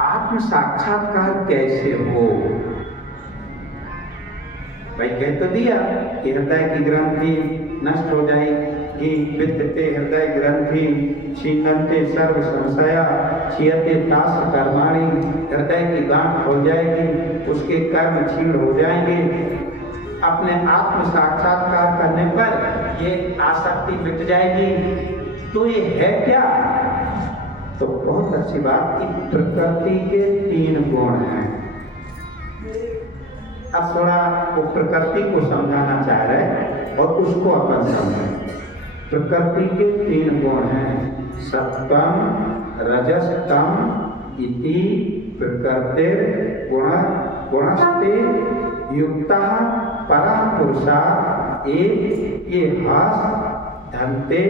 आत्म साक्षात्कार कैसे हो? भाई कह तो दिया कि हृदय की ग्रंथि नष्ट हो जाएगी, विद्यते हृदय ग्रंथि छीनते सर्व संशया छियते तास कर्माणि, हृदय की गांठ हो जाएगी, उसके कर्म छीन हो जाएंगे। अपने आत्म साक्षात्कार करने पर ये आसक्ति मिट जाएगी। तो ये है क्या? तो बहुत अच्छी बात कि प्रकृति के 3 गुण हैं। अब थोड़ा वो प्रकृति को समझाना चाह रहे और उसको अपन समझें। प्रकृति के 3 गुण हैं, सत्वम रजस्तम इति प्रकृतिर गुणस्ते युक्ता परम पुरुषा एक ये हास धनते।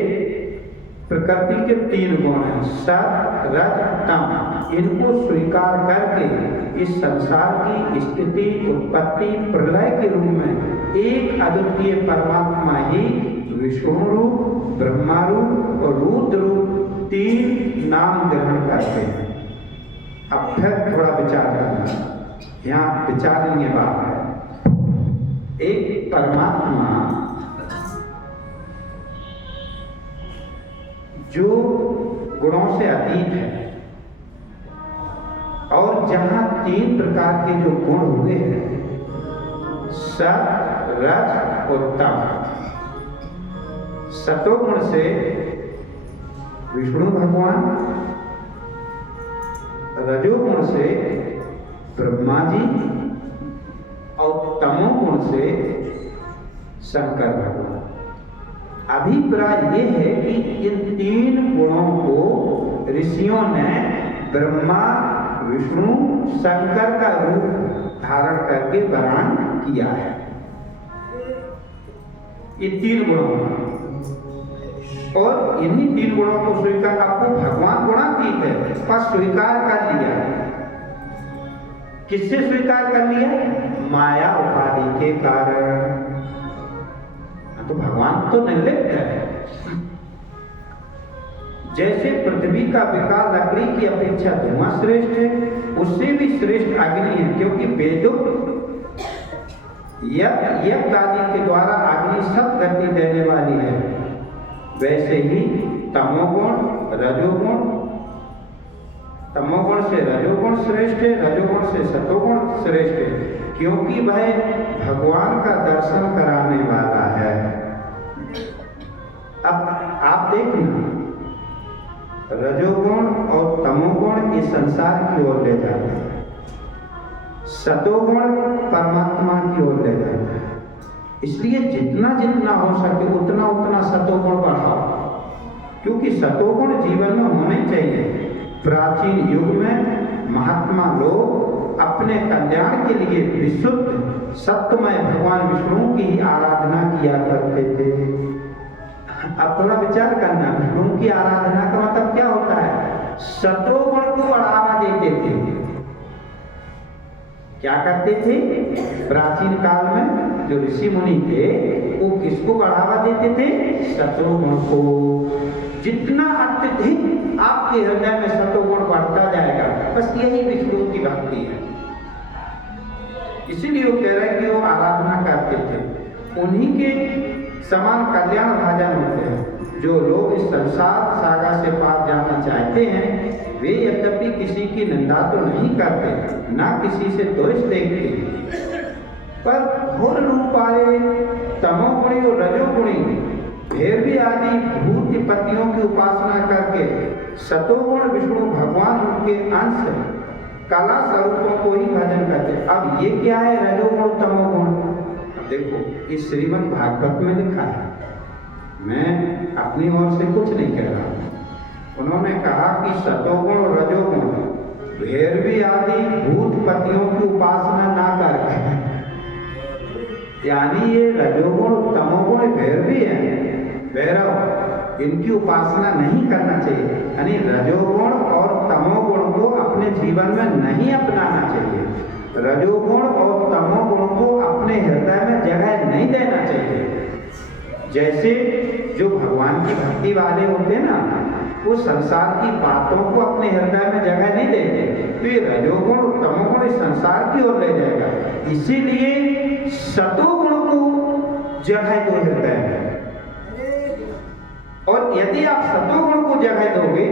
प्रकृति के 3 गुण हैं, सत रज तम। इनको स्वीकार करके इस संसार की स्थिति उत्पत्ति प्रलय के रूप में एक अद्वितीय परमात्मा ही विष्णु रूप, ब्रह्मा रूप और रुद्र रूप 3 नाम ग्रहण करते हैं। अब फिर थोड़ा विचार करना, यहाँ विचारणीय बात है। एक परमात्मा जो गुणों से अतीत है और जहां 3 प्रकार के जो गुण हुए हैं, सत रज और तम। सतोगुण से विष्णु भगवान, रजोगुण से ब्रह्मा जी और तमोगुण से शंकर भगवान। अभिप्राय ये है कि इन 3 गुणों को ऋषियों ने ब्रह्मा विष्णु शंकर का रूप धारण करके वर्णन किया है। ये 3 गुणों और इन्हीं 3 गुणों को स्वीकार, आपको भगवान गुणातीत है पर स्वीकार कर लिया। किससे स्वीकार कर लिया? माया उपाधि के कारण। तो भगवान तो निर्लिप्त है। जैसे पृथ्वी का विकास लकड़ी की अपेक्षा धुआं श्रेष्ठ है, उससे भी श्रेष्ठ अग्नि है, क्योंकि वेदों यज्ञ आदि के द्वारा अग्नि सब गति देने वाली है। वैसे ही तमोगुण तमोगुण से रजोगुण श्रेष्ठ है, रजोगुण से सतोगुण श्रेष्ठ है, क्योंकि वह भगवान का दर्शन कराने वाला है। अब आप देखना, रजोगुण और तमोगुण इस संसार की ओर ले जाते हैं, सतोगुण परमात्मा की ओर ले जाते हैं। इसलिए जितना जितना हो सके उतना उतना सतोगुण बढ़ाओ, क्योंकि सतोगुण जीवन में होने चाहिए। प्राचीन युग में महात्मा लोग अपने कल्याण के लिए विशुद्ध सत्यमय भगवान विष्णु की आराधना किया करते थे। अब थोड़ा विचार करना, विष्णु की आराधना का मतलब क्या होता है? सतोगुण को बढ़ावा देते थे। क्या करते थे? प्राचीन काल में जो ऋषि मुनि थे वो किसको बढ़ावा देते थे? सतोगुण को। जितना अत्यधिक आपके हृदय में सतोगुण बढ़ता जाएगा, बस यही विष्णु की भक्ति है। इसीलिए वो कह रहे हैं कि वो आराधना करते थे। उन्हीं के समान कल्याण भाजन होते हैं। जो लोग इस संसार सागर से पार जाना चाहते हैं, वे यद्यपि किसी की निंदा तो नहीं करते, ना किसी से दोष देखते, पर घोर रूप वाले तमोगुणी और रजोगुणी भैरवी आदि भूत पतियों की उपासना करके सतोगुण विष्णु भगवान उनके अंश कला स्वरूपों को ही भजन करते। अब ये क्या है रजोगुण तमोगुण? देखो इस श्रीमद् भागवत में लिखा है, मैं अपनी ओर से कुछ नहीं कह रहा। उन्होंने कहा कि सतोगुण और रजोगुण भैरवी आदि भूत पतियों की उपासना ना करके, यानी ये रजोगुण तमोगुण भैरवी है, भैरव, इनकी उपासना नहीं करना चाहिए। यानी रजोगुण और तमोगुण को अपने जीवन में नहीं अपनाना चाहिए। रजोगुण और तमोगुण को अपने हृदय में जगह नहीं देना चाहिए। जैसे जो भगवान की भक्ति वाले होते हैं ना, वो संसार की बातों को अपने हृदय में जगह नहीं देते, तो ये रजोगुण और तमोगुण इस संसार की ओर ले जाएगा। इसीलिए सतोगुण को जगह दो हृदय में, और यदि आप सतोगुण को जगह दोगे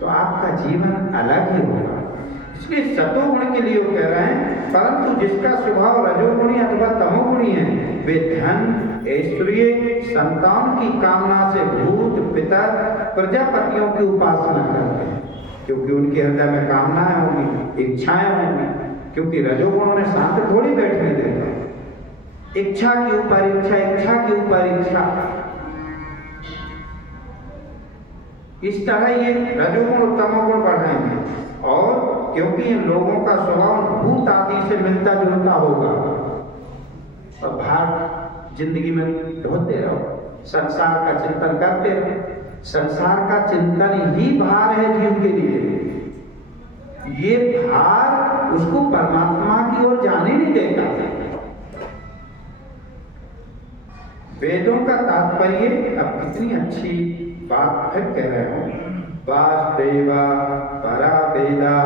तो आपका जीवन अलग ही होगा। इसलिए सतोगुण के लिए वो कह रहे हैं, परंतु जिसका स्वभाव रजोगुणी अथवा तमोगुणी है वे धन, ऐश्वर्य, संतान की कामना से भूत, पितर, प्रजापतियों की उपासना करते हैं, क्योंकि उनके हृदय में कामनाएं होंगी, इच्छाएं होंगी। क्योंकि रजोगुण उन्हें शांत थोड़ी बैठने देता, इच्छा के ऊपर इच्छा, इच्छा के ऊपर इच्छा, इस तरह ये रजोगुण और तमोगुण बढ़ाएंगे। और क्योंकि इन लोगों का स्वभाव भूत आदि से मिलता जुलता होगा, और भाग जिंदगी में ढोते रहो, संसार का चिंतन करते रहो। संसार का चिंतन ही भार है जीव के लिए। ये भार उसको परमात्मा की ओर जाने नहीं देता। वेदों का तात्पर्य, अब कितनी अच्छी बात फिर कह रहे हो, वासुदेवा परा वेदा,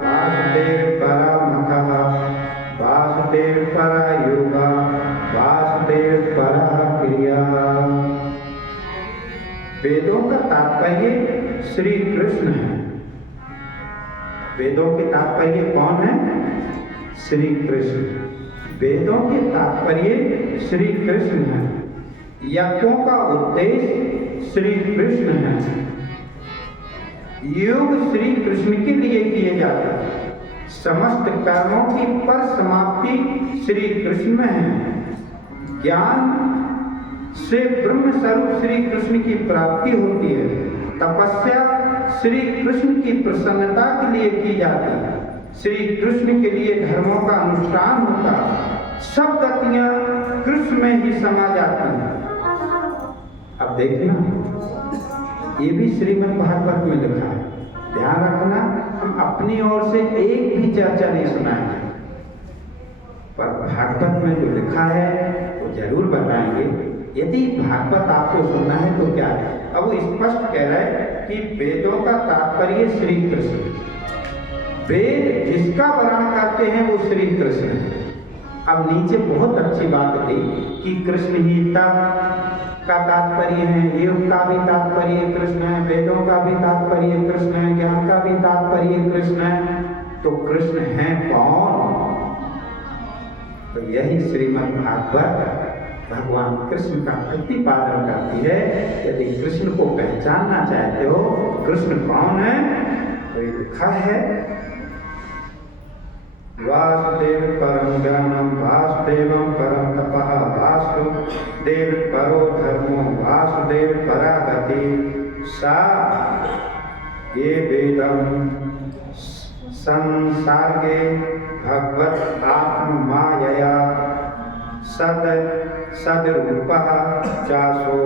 वासुदेव परा मखः, वासुदेव परा योगा, वासुदेव परा क्रिया। वेदों का तात्पर्य श्री कृष्ण है। वेदों के तात्पर्य कौन है? श्री कृष्ण। वेदों के तात्पर्य श्री कृष्ण है। यज्ञों का उद्देश्य श्री कृष्ण है। योग श्री कृष्ण के लिए किए जाते हैं। समस्त कर्मों की पर समाप्ति श्री कृष्ण में है। ज्ञान से ब्रह्म स्वरूप श्री कृष्ण की प्राप्ति होती है। तपस्या श्री कृष्ण की प्रसन्नता के लिए की जाती है। श्री कृष्ण के लिए धर्मों का अनुष्ठान होता है। सब गतियां कृष्ण में ही समा जाती हैं। अब देखना, ये भी श्रीमद् भागवत में लिखा है। ध्यान रखना, हम अपनी ओर से एक भी चर्चा नहीं सुनाएंगे, पर भागवत में जो लिखा है वो जरूर बताएंगे। यदि भागवत आपको सुनना है तो क्या है? अब वो स्पष्ट कह रहा है कि वेदों का तात्पर्य श्री कृष्ण। वेद जिसका वर्णन करते हैं वो श्री कृष्ण है। अब नीचे बहुत अच्छी बात थी कि कृष्ण ही तप का तात्पर्य है, योग का भी तात्पर्य कृष्ण है, वेदों का भी तात्पर्य कृष्ण है, ज्ञान का भी तात्पर्य कृष्ण है। तो कृष्ण है कौन? तो यही श्रीमद् भागवत भगवान कृष्ण का प्रतिपादन करती है। यदि कृष्ण को पहचानना चाहते हो, कृष्ण कौन है, तो ये लिखा है, वासुदेव परम ज्ञानम, वासुदेवम परम तपः, वासुदेव परो धर्मो, वासुदेव परा गति, सा ये वेदम संसार्गे भगवत आत्म मायया सदरूपः चासो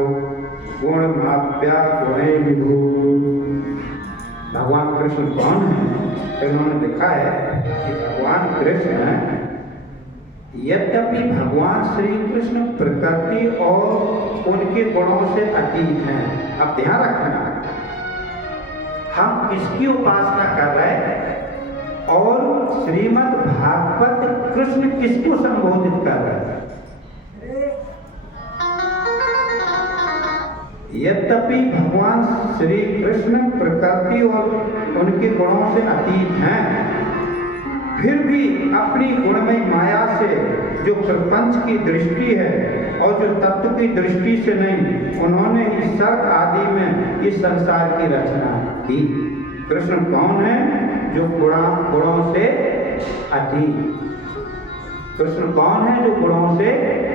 गुणमाप्या गुणे विभू। भगवान कृष्ण कौन है? तो इन्होंने लिखा है कि भगवान कृष्ण, यद्यपि भगवान श्री कृष्ण प्रकृति और उनके गुणों से अतीत हैं। अब ध्यान रखना, हम किसकी उपासना कर रहे हैं और श्रीमद् भागवत कृष्ण किसको संबोधित कर रहे हैं? यद्यपि भगवान श्री कृष्ण प्रकृति और उनके गुणों से अतीत हैं, फिर भी अपनी गुणमय माया से जो प्रपंच की दृष्टि है और जो तत्व की दृष्टि से नहीं, उन्होंने इस सर्ग आदि में इस संसार की रचना की। कृष्ण कौन है? जो गुणों से अतीत। कृष्ण कौन है? जो गुणों से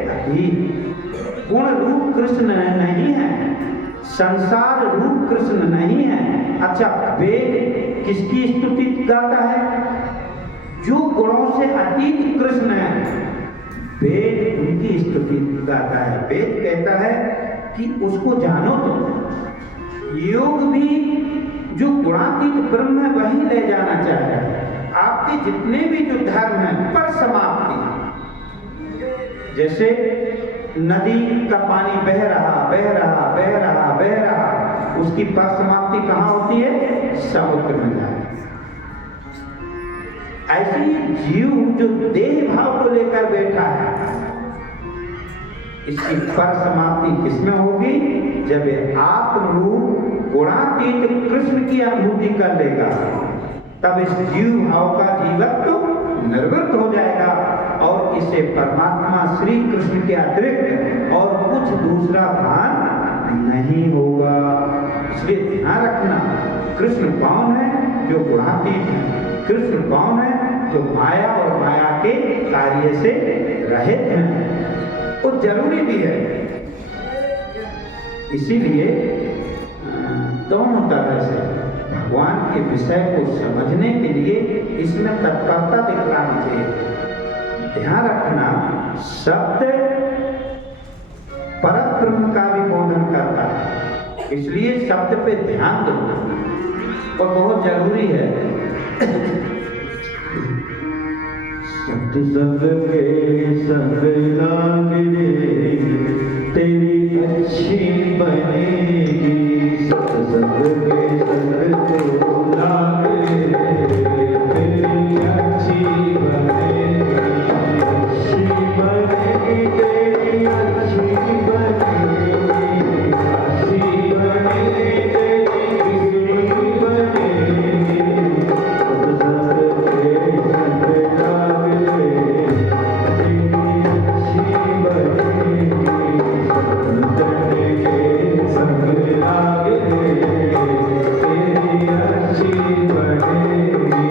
अतीत। गुण रूप कृष्ण नहीं है, संसार रूप कृष्ण नहीं है। अच्छा, वेद किसकी स्तुति गाता है? जो गुणों से अतीत कृष्ण है, वेद उनकी स्तुति गाता है। वेद कहता है कि उसको जानो। तो योग भी जो गुणातीत ब्रह्म है वही ले जाना चाह रहा है। आपके जितने भी जो धर्म है पर समाप्ति, जैसे नदी का पानी बह रहा बह रहा बह रहा बह रहा, उसकी पर समाप्ति कहाँ होती है? समुद्र में जाती। ऐसे ही जीव जो देह भाव को लेकर बैठा है, इसकी परिसमाप्ति किसमें होगी? जब ये आत्मरूप गुणातीत कृष्ण की अनुभूति कर लेगा, तब इस जीव भाव का जीवत्व निर्वृत्त हो जाएगा और इसे परमात्मा श्री कृष्ण के अतिरिक्त और कुछ दूसरा भान नहीं होगा। इसलिए ध्यान रखना, कृष्ण कौन है? जो गुणातीत है। कृष्ण कौन है? जो माया और माया के कार्य से रहित हैं। वो जरूरी भी है। इसीलिए दोनों तरह से भगवान के विषय को समझने के लिए इसमें तत्परता दिखलानी चाहिए। ध्यान रखना, शब्द परब्रह्म का भी बोधन करता है, इसलिए शब्द पे ध्यान देना और बहुत जरूरी है। शब्द सबके संग लागे, तेरी अच्छी बनेगी। शब्द सबके संग तो लागे, तेरी अच्छी बनेगी। अच्छी बनेगी, तेरी अच्छी बनेगी। अच्छी बनेगी, तेरी किस्मत बनेगी। शब्द सबके संग लागे, तेरी अच्छी बनेगी। शब्द के संग लागे, तेरी अच्छी बनेगी।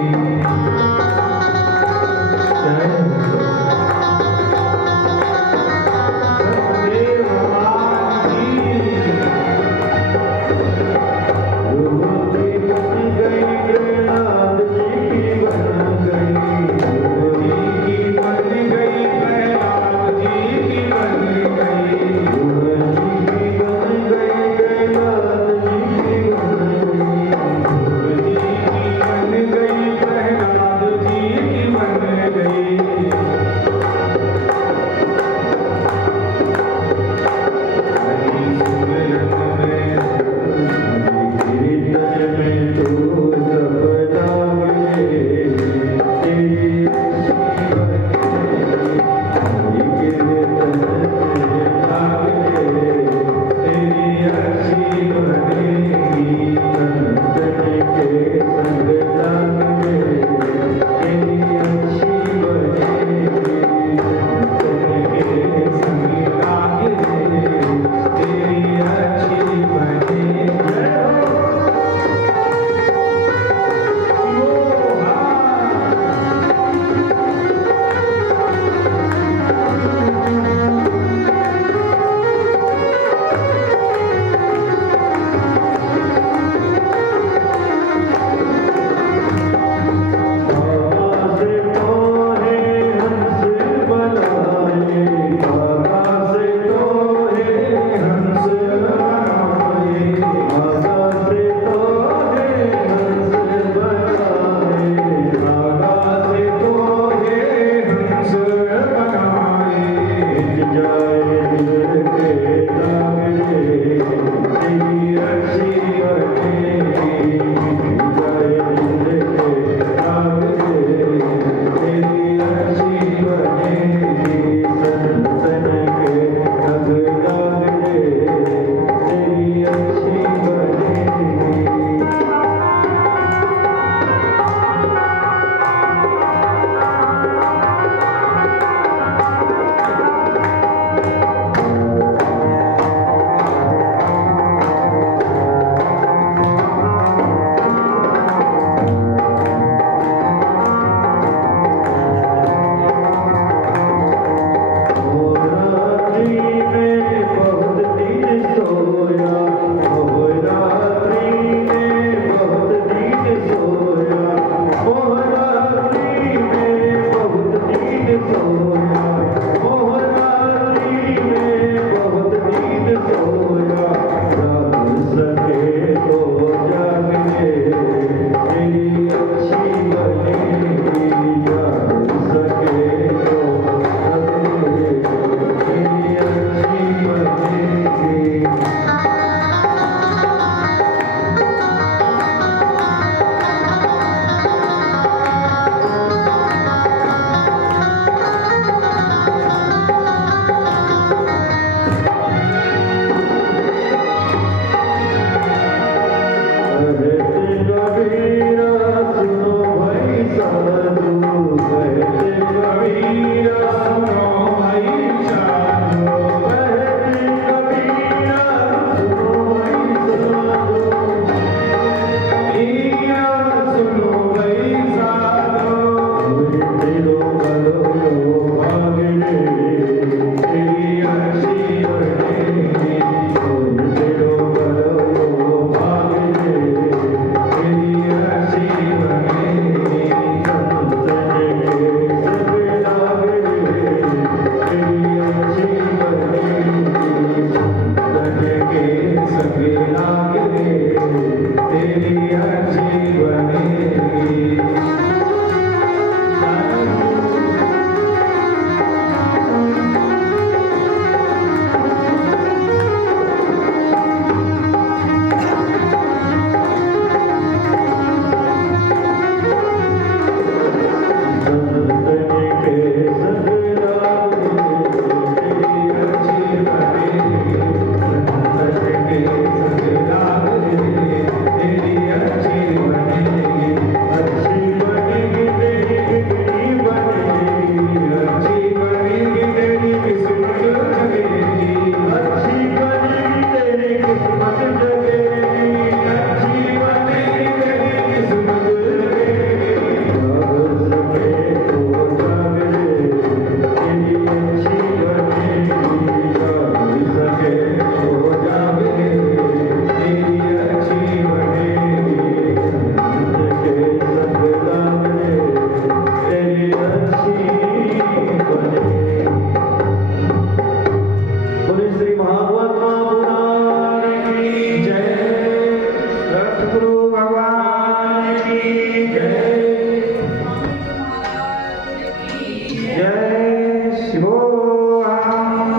जय शिवोहम।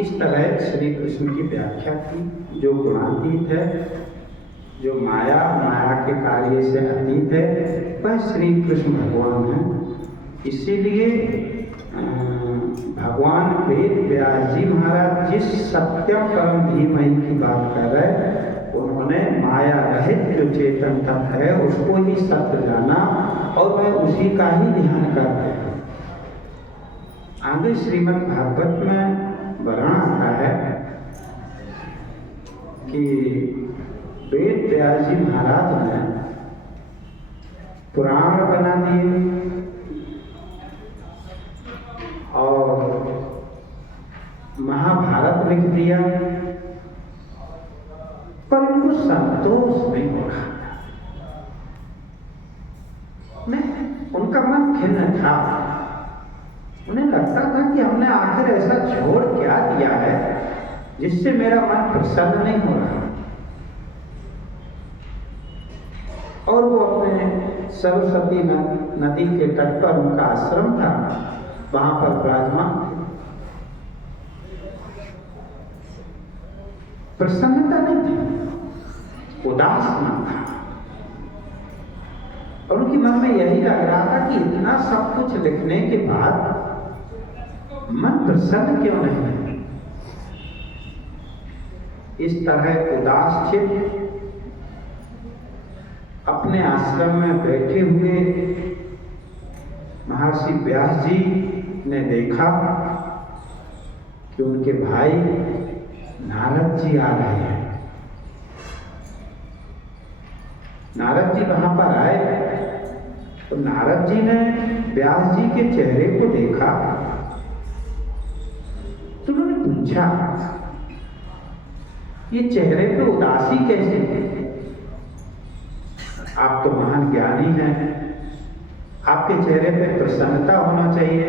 इस तरह श्री कृष्ण की व्याख्या की, जो गुणातीत है, जो माया के कार्य से अतीत है, वह श्री कृष्ण भगवान है। इसीलिए भगवान वेद व्यास जी महाराज जिस सत्यम परम धीमहि की बात कर रहे, उन्होंने माया रहित जो चेतन तत्व है उसको ही सत्य जाना और वह उसी का ही ध्यान करते हैं। आगे श्रीमद् भागवत में वर्णन आता है कि वेद व्यास जी महाराज ने पुराण बना दिए और महाभारत लिख दिया, पर उनको संतोष नहीं हो रहा था। उनका मन खिन्न था। उन्हें लगता था कि हमने आखिर ऐसा छोड़ क्या दिया है जिससे मेरा मन प्रसन्न नहीं हो रहा। और वो अपने सरस्वती नदी के तट पर उनका आश्रम था, वहां पर विराजमान थे। प्रसन्नता नहीं थी, उदास मन था। और उनके मन में यही लग रहा था कि इतना सब कुछ लिखने के बाद मन प्रसन्न क्यों नहीं है। इस तरह उदास चित्त अपने आश्रम में बैठे हुए महर्षि व्यास जी ने देखा कि उनके भाई नारद जी आ रहे हैं। नारद जी वहां पर आए तो नारद जी ने व्यास जी के चेहरे को देखा तो उन्होंने पूछा, ये चेहरे पे उदासी कैसे? आप तो महान ज्ञानी हैं, आपके चेहरे पे प्रसन्नता होना चाहिए,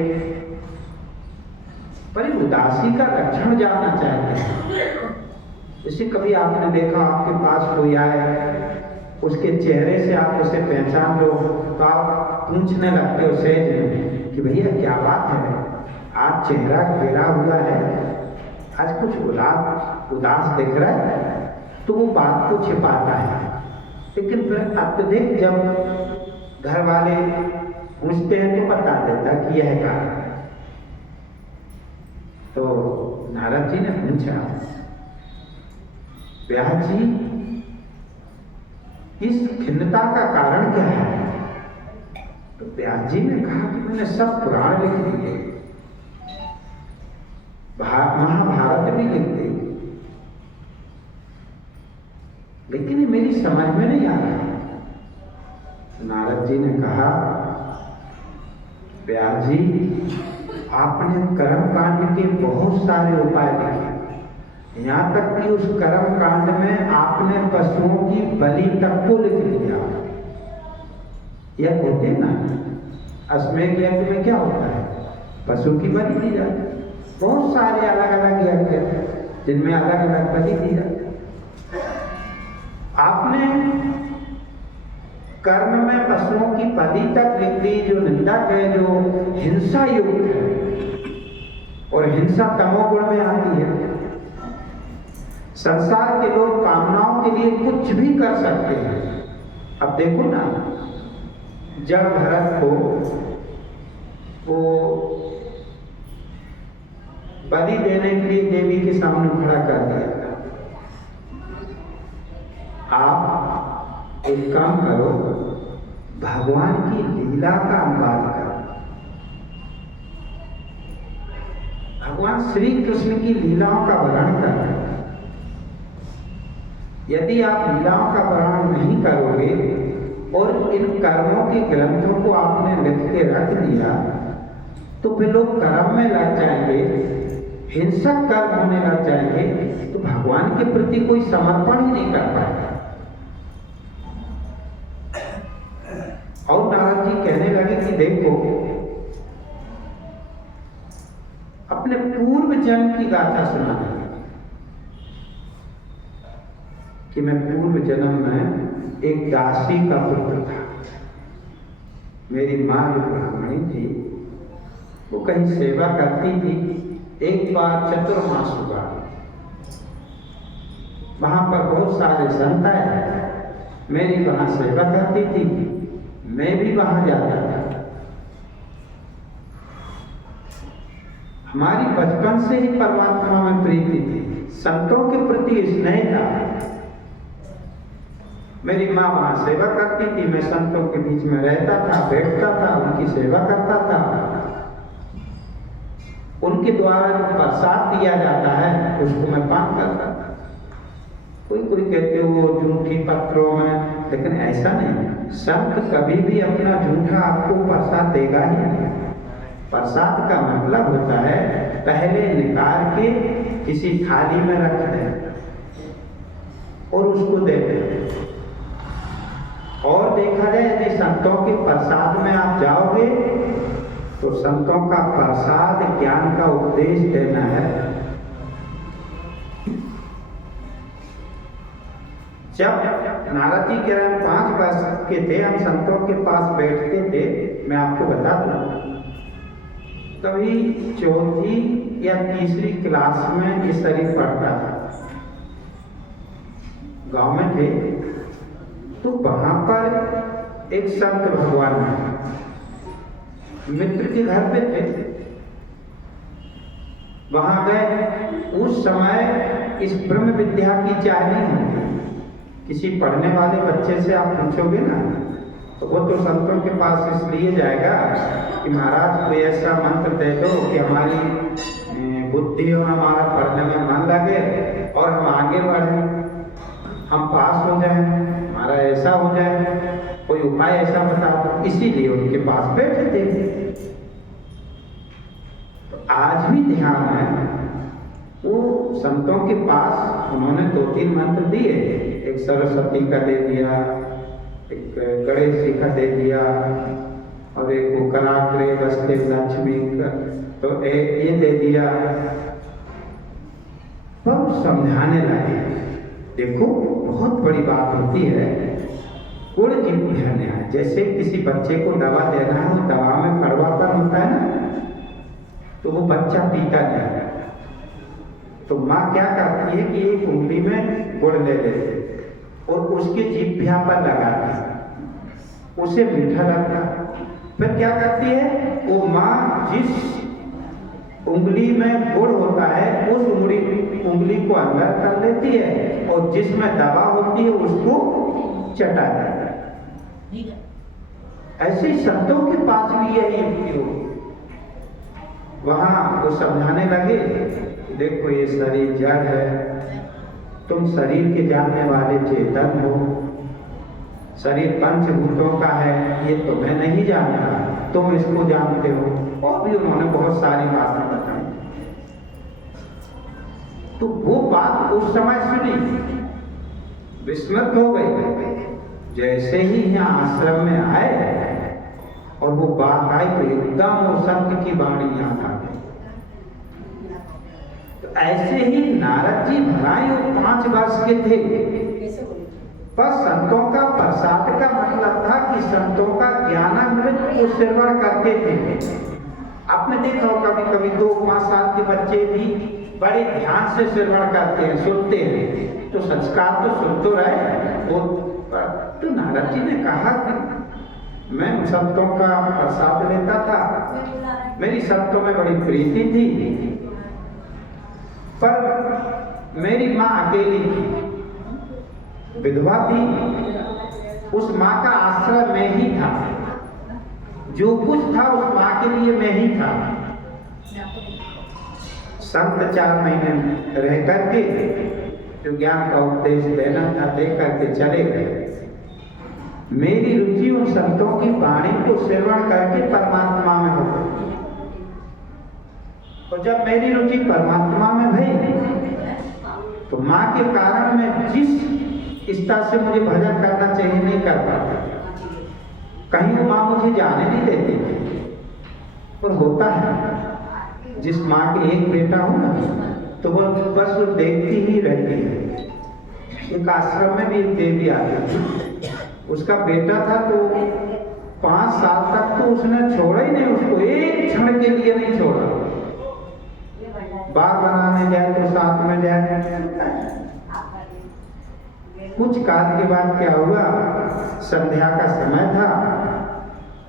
पर उदासी का लक्षण जानना चाहते हैं। जैसे कभी आपने देखा आपके पास कोई आए, उसके चेहरे से आप उसे पहचान लो तो आप पूछने लगते हो सहज में कि भैया क्या बात है, आज चेहरा घेरा हुआ है, आज कुछ उदास दिख रहा है, तो वो बात को छिपाता है। लेकिन फिर अत्यधिक जब घर वाले पूछते हैं तो बता देता कि यह कारण है। तो नारद जी ने पूछा, व्यास जी इस खिन्नता का कारण क्या है? तो व्यास जी ने कहा कि मैंने सब पुराण लिख दिए, महाभारत भी लिख दी, लेकिन ये मेरी समझ में नहीं आ रहा। नारद जी ने कहा, व्यास जी आपने कर्म कांड के बहुत सारे उपाय लिखे, यहाँ तक कि उस कर्म कांड में आपने पशुओं की बलि तक को लिख दिया। यह होते ना अश्वमेध यज्ञ में क्या होता है, पशु की बलि दी जाती है। बहुत सारे अलग अलग यज्ञ जिनमें अलग अलग बलि दी जाती है। आपने कर्म में पशुओं की बलि तक लिख दी, जो निंदक है, जो हिंसा युक्त है, और हिंसा तमोगुण में आती है। संसार के लोग कामनाओं के लिए कुछ भी कर सकते हैं। अब देखो ना, जब भरत को वो बलि देने के लिए देवी के सामने खड़ा कर दिया, आप एक काम करो, भगवान की लीला का अनुवाद करो। भगवान श्री कृष्ण की लीलाओं का वर्णन कर रहे हैं। यदि आप लीलाओं का वर्णन नहीं करोगे और इन कर्मों के ग्रंथों को आपने लिख के रख दिया, तो फिर लोग कर्म में लग जाएंगे, हिंसक कर्म होने लग जाएंगे, तो भगवान के प्रति कोई समर्पण ही नहीं कर पाएगा। और नारद जी कहने लगे कि देखो, अपने पूर्व जन्म की गाथा सुनाने लगे। कि मैं पूर्व जन्म में एक दासी का पुत्र था। मेरी माँ जो ब्राह्मणी थी वो कहीं सेवा करती थी। एक बार चतुर्मास हुआ, वहां पर बहुत सारे संत आए, मेरी वहां सेवा करती थी, मैं भी वहां जाता था। हमारी बचपन से ही परमात्मा में प्रीति थी, संतों के प्रति स्नेह था। मेरी माँ वहां सेवा करती थी, मैं संतों के बीच में रहता था, बैठता था, उनकी सेवा करता था। उनके द्वारा जो प्रसाद दिया जाता है उसको मैं पान करता था। कोई कोई कहते वो जूठी पत्रों में, लेकिन ऐसा नहीं। संत कभी भी अपना जूठा आपको प्रसाद देगा ही नहीं। प्रसाद का मतलब होता है पहले निकाल के किसी थाली में रख दें और उसको दे दें। और देखा जाए यदि संतों के प्रसाद में आप जाओगे तो संतों का प्रसाद ज्ञान का उपदेश देना है। जब नारद जी के 5 वर्ष के थे, हम संतों के पास बैठते थे। मैं आपको बता दूं, कभी 4थी या 3री क्लास में ये शरीफ पढ़ता था। गांव में थे तो वहां पर एक संत भगवान मित्र के घर पे थे। वहां गए। उस समय इस ब्रह्म विद्या की चाह नहीं होती। किसी पढ़ने वाले बच्चे से आप पूछोगे ना तो वो तो संतों के पास इसलिए जाएगा कि महाराज कोई ऐसा मंत्र दे दो कि हमारी बुद्धि और हमारा पढ़ने में मन लगे और हम आगे बढ़े, हम पास हो जाए, हमारा ऐसा हो जाए, कोई उपाय ऐसा बता दो। इसीलिए उनके पास बैठे थे। तो आज भी ध्यान है, वो संतों के पास उन्होंने 2-3 मंत्र दिए। एक सरस्वती का दे दिया, एक गणेश जी का दे दिया और एक वो कराग्रे वस्ते लक्ष्मी का तो ये दे दिया। पर समझाने लगे, देखो बहुत बड़ी बात होती है गुड़ की न्याय। जैसे किसी बच्चे को दवा देना है, वो दवा में कड़वापन होता है ना, तो वो बच्चा पीता नहीं। तो माँ क्या करती है कि एक उंगली में गुड़ ले लेती और उसके जिह्वा पर लगाती, उसे मीठा लगता। फिर क्या करती है वो माँ, जिस उंगली में गुड़ होता है उस उंगली को अंदर कर लेती है और जिसमें दवा होती है उसको चटा देती है। ऐसे ही संतों के पास भी यही युक्ति हो। वहां वो समझाने लगे, देखो ये शरीर जड़ है, तुम शरीर के जानने वाले चेतन हो। शरीर पंचभूतों का है, ये तुम्हें नहीं जानता, तुम इसको जानते हो। और भी उन्होंने बहुत सारी बातें बताई। तो वो बात उस समय सुनी, विस्मृत हो गई। जैसे ही यहाँ आश्रम में आए और वो बात आई तो एकदम वो संत की वाणी याद आ गई। तो ऐसे ही नारद जी भलाई वो 5 वर्ष के थे, पर संतों का प्रसाद का मतलब था कि संतों का ज्ञानामृत को श्रवण करते थे। आपने देखा हो कभी कभी 2-5 साल के बच्चे भी बड़े ध्यान से श्रवण करते हैं, सुनते हैं, तो संस्कार तो सुन तो रहे वो। तो नारद जी ने कहा कि मैं संतों का प्रसाद लेता था, मेरी संतों में बड़ी प्रीति थी, पर मेरी माँ अकेली थी, विधवा थी। उस माँ का आश्रय मैं ही था, जो कुछ था उस माँ के लिए मैं ही था। संत 4 महीने रह करके जो ज्ञान का उपदेश देना था दे करके चले गए। मेरी रुचि उन संतों की वाणी को श्रवण करके परमात्मा में हो गई। तो जब मेरी रुचि परमात्मा में भई तो माँ के कारण मैं जिस स्तर से मुझे भजन करना चाहिए नहीं कर पाता। कहीं वो माँ मुझे जाने नहीं देती थी। और होता है जिस माँ के एक बेटा हो ना तो वो बस वो देखती ही रहती है। एक आश्रम में भी एक देवी आती थी, उसका बेटा था तो 5 साल तक तो उसने छोड़ा ही नहीं, उसको एक क्षण के लिए नहीं छोड़ा। बार बनाने जाए तो साथ में जाए। कुछ काल के बाद क्या हुआ, संध्या का समय था,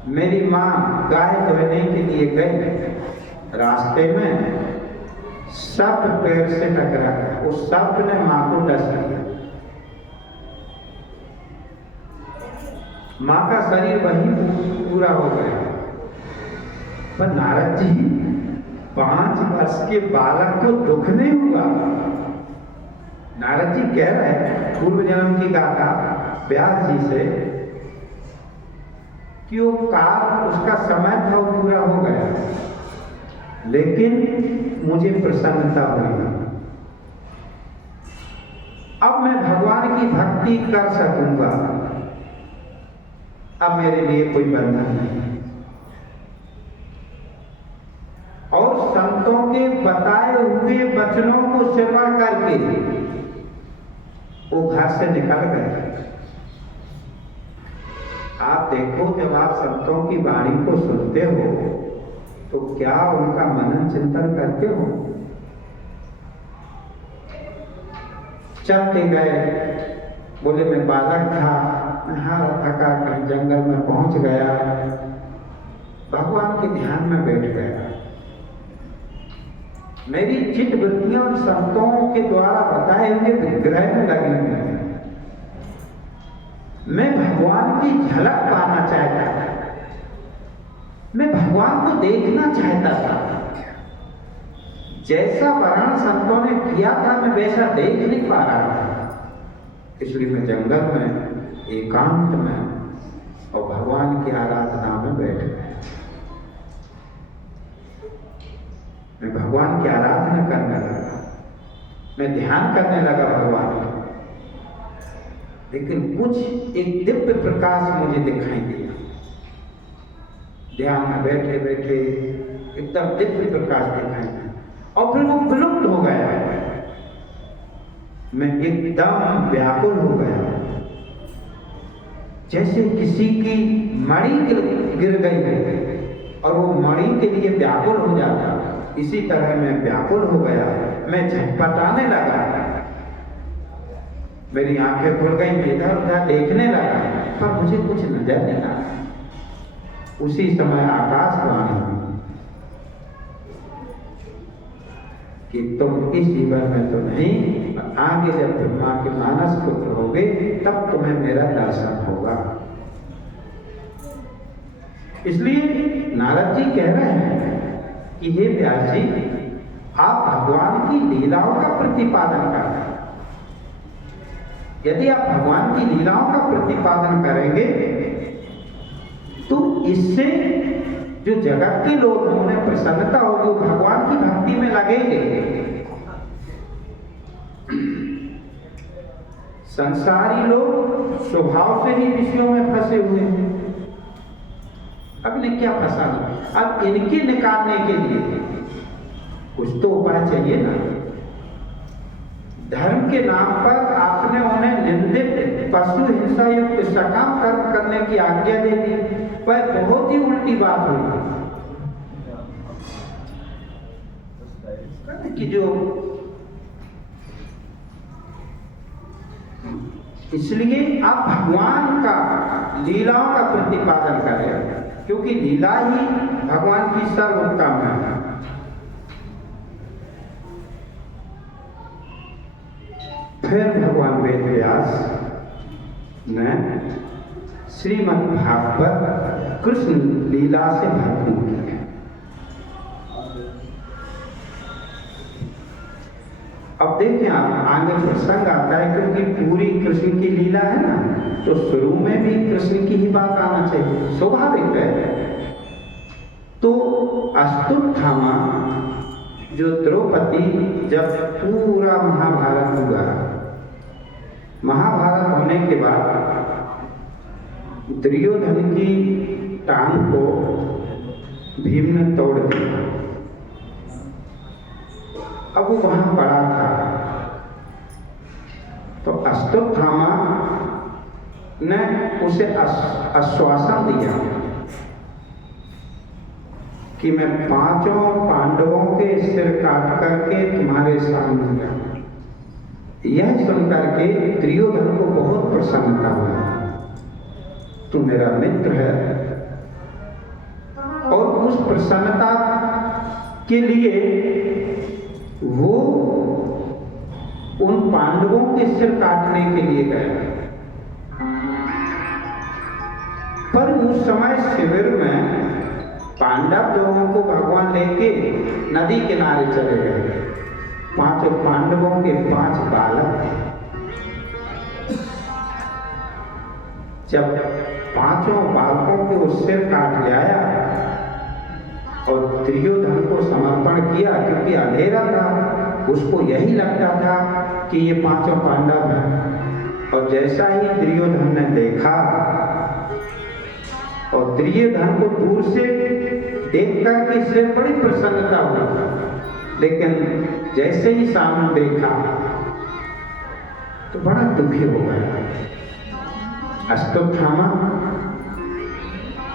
मेरी माँ गाय धोने के लिए गई, रास्ते में सर्प पैर से टकरा गया, उस सर्प ने माँ को डस लिया। माँ का शरीर वही पूरा हो गया। पर नारद जी 5 वर्ष के बालक को दुख नहीं हुआ। नारद जी कह रहे हैं पूर्व जन्म की गाथा व्यास जी से कि वो काल उसका समय था वो पूरा हो गया, लेकिन मुझे प्रसन्नता हुई। अब मैं भगवान की भक्ति कर सकूंगा, अब मेरे लिए कोई बंधन नहीं। और संतों के बताए हुए वचनों को श्रवण करके वो घर से निकल गए। आप देखो, जब आप संतों की वाणी को सुनते हो तो क्या उनका मनन चिंतन करते हो? चलते गए, बोले मैं बालक था, हार थका, कहीं जंगल में पहुंच गया, भगवान के ध्यान में बैठ गया। मेरी चित्त वृत्तियां और संतों के द्वारा बताए हुए विग्रह में लगी हुई है। मैं भगवान की झलक पाना चाहता था, मैं भगवान को देखना चाहता था। जैसा वर्णन संतों ने किया था मैं वैसा देख नहीं पा रहा था, इसलिए मैं जंगल में एकांत में और भगवान की आराधना में बैठ गया। मैं भगवान की आराधना करने लगा, मैं ध्यान करने लगा भगवान का। लेकिन कुछ एक दिव्य प्रकाश मुझे दिखाई दिया। ध्यान में बैठे बैठे एकदम दिव्य प्रकाश दिखाई दिया और फिर वो विलुप्त हो गया। मैं एकदम व्याकुल हो गया, जैसे किसी की मणि गिर गई है और वो मणि के लिए व्याकुल हो जाता, इसी तरह मैं व्याकुल हो गया। मैं झटपटाने लगा, मेरी आंखें खुल गई, मैं इधर उधर देखने लगा, पर मुझे कुछ नजर नहीं आया। उसी समय आकाशवाणी हुई कि तुम इस जीवन में तो नहीं, आगे जब ब्रह्मा के मानस पुत्र होगे तब तुम्हें मेरा दर्शन होगा। इसलिए नारद जी कह रहे हैं कि हे व्यास जी, आप भगवान की लीलाओं का प्रतिपादन कर रहे हैं। यदि आप भगवान की लीलाओं का प्रतिपादन करेंगे तो इससे जो जगत के लोग हैं उन्हें प्रसन्नता होगी, वो भगवान की भक्ति में लगेंगे। संसारी लोग स्वभाव से ही विषयों में फंसे हुए हैं। अब इन्हें क्या फंसाना? अब इनके निकालने के लिए कुछ तो उपाय चाहिए ना। धर्म के नाम पर आपने उन्हें निंदित पशु हिंसा युक्त सकाम कर्म करने की आज्ञा दे दी, पर बहुत ही उल्टी बात हुई कि जो इसलिए आप भगवान का लीलाओं का प्रतिपादन करें, क्योंकि लीला ही भगवान की सर्वोत्तम है। फिर भगवान वेद व्यास ने श्रीमद् भागवत कृष्ण लीला से भरपूर किया। अब देखें आप, आगे प्रसंग आता है, क्योंकि पूरी कृष्ण की लीला है ना, तो शुरू में भी कृष्ण की ही बात आना चाहिए, स्वाभाविक है। तो अस्तुत्थामा जो द्रौपदी, जब पूरा महाभारत हुआ, महाभारत होने के बाद दुर्योधन की टांग को भीम ने तोड़ दिया। अब वो वहां पड़ा था, तो अश्वत्थामा ने उसे आश्वासन दिया कि मैं 5 पांडवों के सिर काट करके तुम्हारे सामने जाऊंगा। यह सुनकर के दुर्योधन को बहुत प्रसन्नता हुई, तू मेरा मित्र है। और उस प्रसन्नता के लिए वो उन पांडवों के सिर काटने के लिए गया। पर उस समय शिविर में पांडव लोगों को भगवान लेके नदी किनारे चले गए। 5 पांडवों के 5 बालक थे। जब 5 बालकों के वो सिर काट ले आया और दुर्योधन को समर्पण किया, क्योंकि अंधेरा था, उसको यही लगता था कि ये 5 पांडव हैं। और जैसा ही दुर्योधन ने देखा, और दुर्योधन को दूर से देखकर के इससे बड़ी प्रसन्नता हुई, लेकिन जैसे ही सामने देखा तो बड़ा दुखी हो गया। अश्वत्थामा,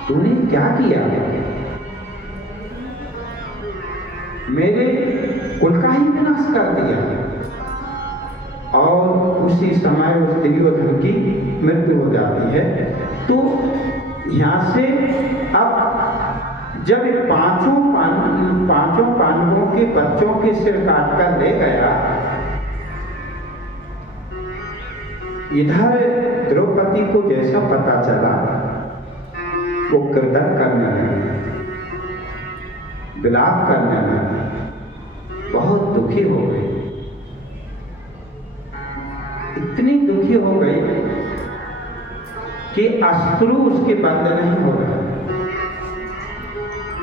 तूने क्या किया? मेरे कुल का ही विनाश कर दिया। और उसी समय उस दुर्योधन की मृत्यु हो जाती है। तो यहां से अब जब 5 पांडवों के बच्चों के सिर काटकर ले गया, इधर द्रौपदी को जैसा पता चला, वो क्रदन करने लगी, विलाप करने लगी, बहुत दुखी हो गई। इतनी दुखी हो गई कि अश्रु उसके बंद नहीं हो रहे।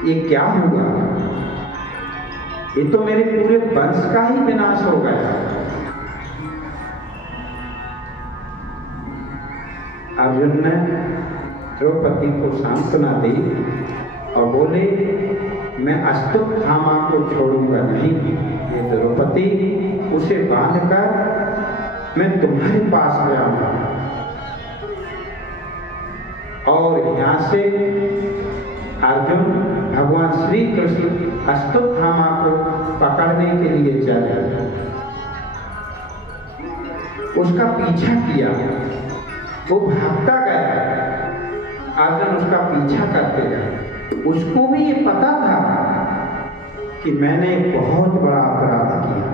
ये क्या हुआ? ये तो मेरे पूरे वंश का ही विनाश हो गया। अर्जुन ने द्रौपदी को सांत्वना दी और बोले, मैं अश्वत्थामा को छोड़ूंगा नहीं। ये द्रौपदी, उसे बांधकर मैं तुम्हारे पास आऊंगा। और यहां से अर्जुन भगवान श्री कृष्ण अश्वत्थामा को पकड़ने के लिए चले, उसका पीछा किया। वो भागता गया, अर्जुन उसका पीछा करते गए। उसको भी ये पता था कि मैंने एक बहुत बड़ा अपराध किया,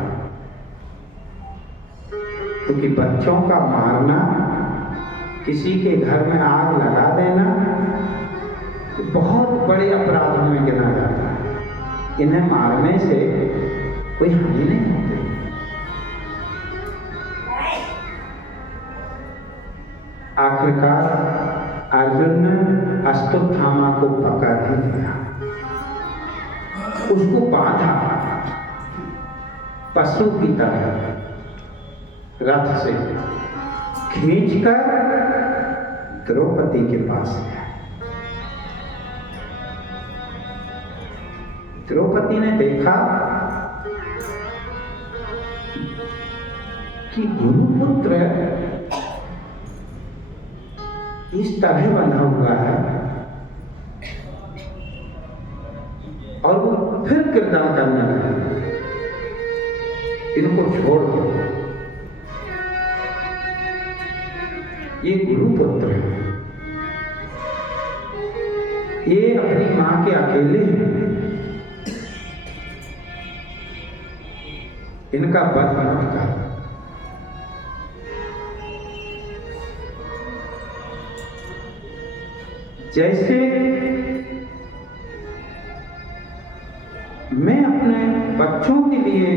क्योंकि बच्चों का मारना, किसी के घर में आग लगा देना तो बहुत बड़े अपराधों में गिना जाता है। इन्हें मारने से कोई हानि नहीं होती। आखिरकार अर्जुन ने अश्वत्थामा को पकड़ ही लिया, उसको बांधा पशु की तरह, रथ से खींचकर द्रौपदी के पास गया। द्रौपदी ने देखा कि गुरुपुत्र इस तरह बंधा हुआ है, और वो फिर कीर्तन करने लगे, इनको छोड़ दो, ये गुरुपुत्र है, ये अपनी मां के अकेले हैं, इनका वध मत कर। जैसे मैं अपने बच्चों के लिए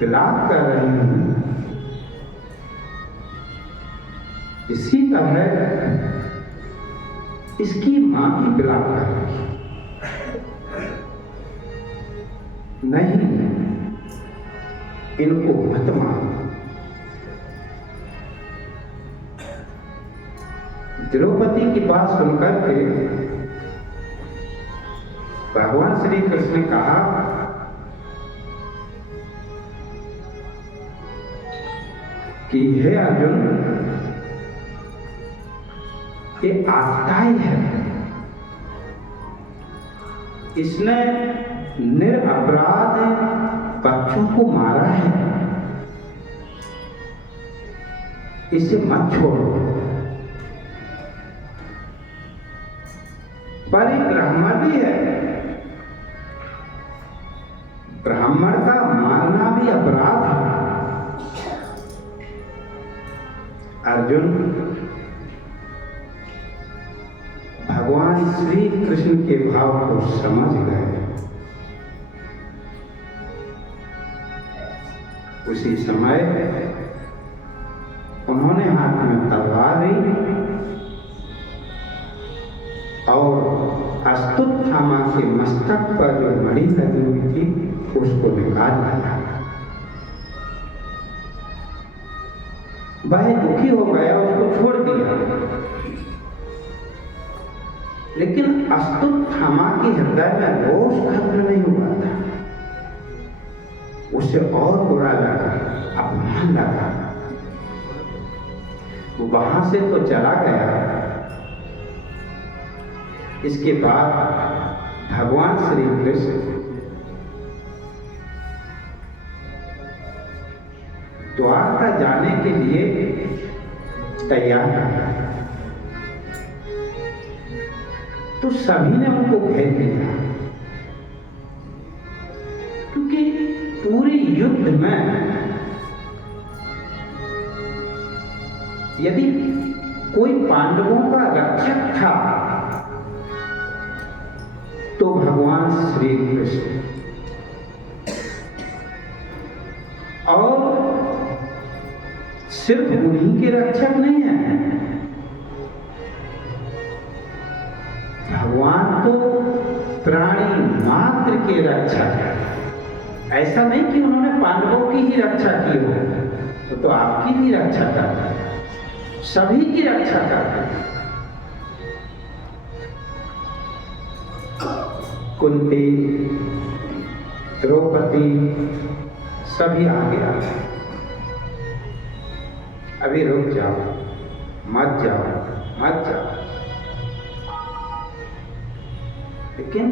विलाप कर रही हूं, इसी तरह इसकी मां भी विलाप कर रही है। नहीं, इनको मत मारो। द्रौपदी की बात सुनकर के भगवान श्री कृष्ण ने कहा कि हे अर्जुन, ये आत्ताई है, इसने निरपराध बच्चों को मारा है, इसे मत छोड़ो। पर एक ब्राह्मण भी है, ब्राह्मण का मारना भी अपराध है। अर्जुन भगवान श्री कृष्ण के भाव को समझ गए। उसी समय उन्होंने हाथ में तलवार ली और अस्तुत्थामा के मस्तक पर जो मणि लगी हुई थी उसको निकाल लिया। वह दुखी हो गया, उसको छोड़ दिया। लेकिन अस्तुत्थामा के हृदय में रोष खत्म नहीं हुआ था। उसे और बुरा लगा, अपमान लगा। वो वहां से तो चला गया। इसके बाद भगवान श्री कृष्ण द्वारका जाने के लिए तैयार था। तो सभी ने उनको घेर लिया, क्योंकि पूरे युद्ध में यदि कोई पांडवों का रक्षक था तो भगवान श्री कृष्ण, और सिर्फ उन्हीं के रक्षक नहीं है, भगवान तो प्राणी मात्र के रक्षक है। ऐसा नहीं कि उन्होंने पांडवों की ही रक्षा की हो, तो आपकी भी रक्षा करते हैं, सभी की रक्षा करते हैं। कुंती, द्रौपदी सभी आगे आ गए। अभी रुक जाओ, मत जाओ, मत जाओ। लेकिन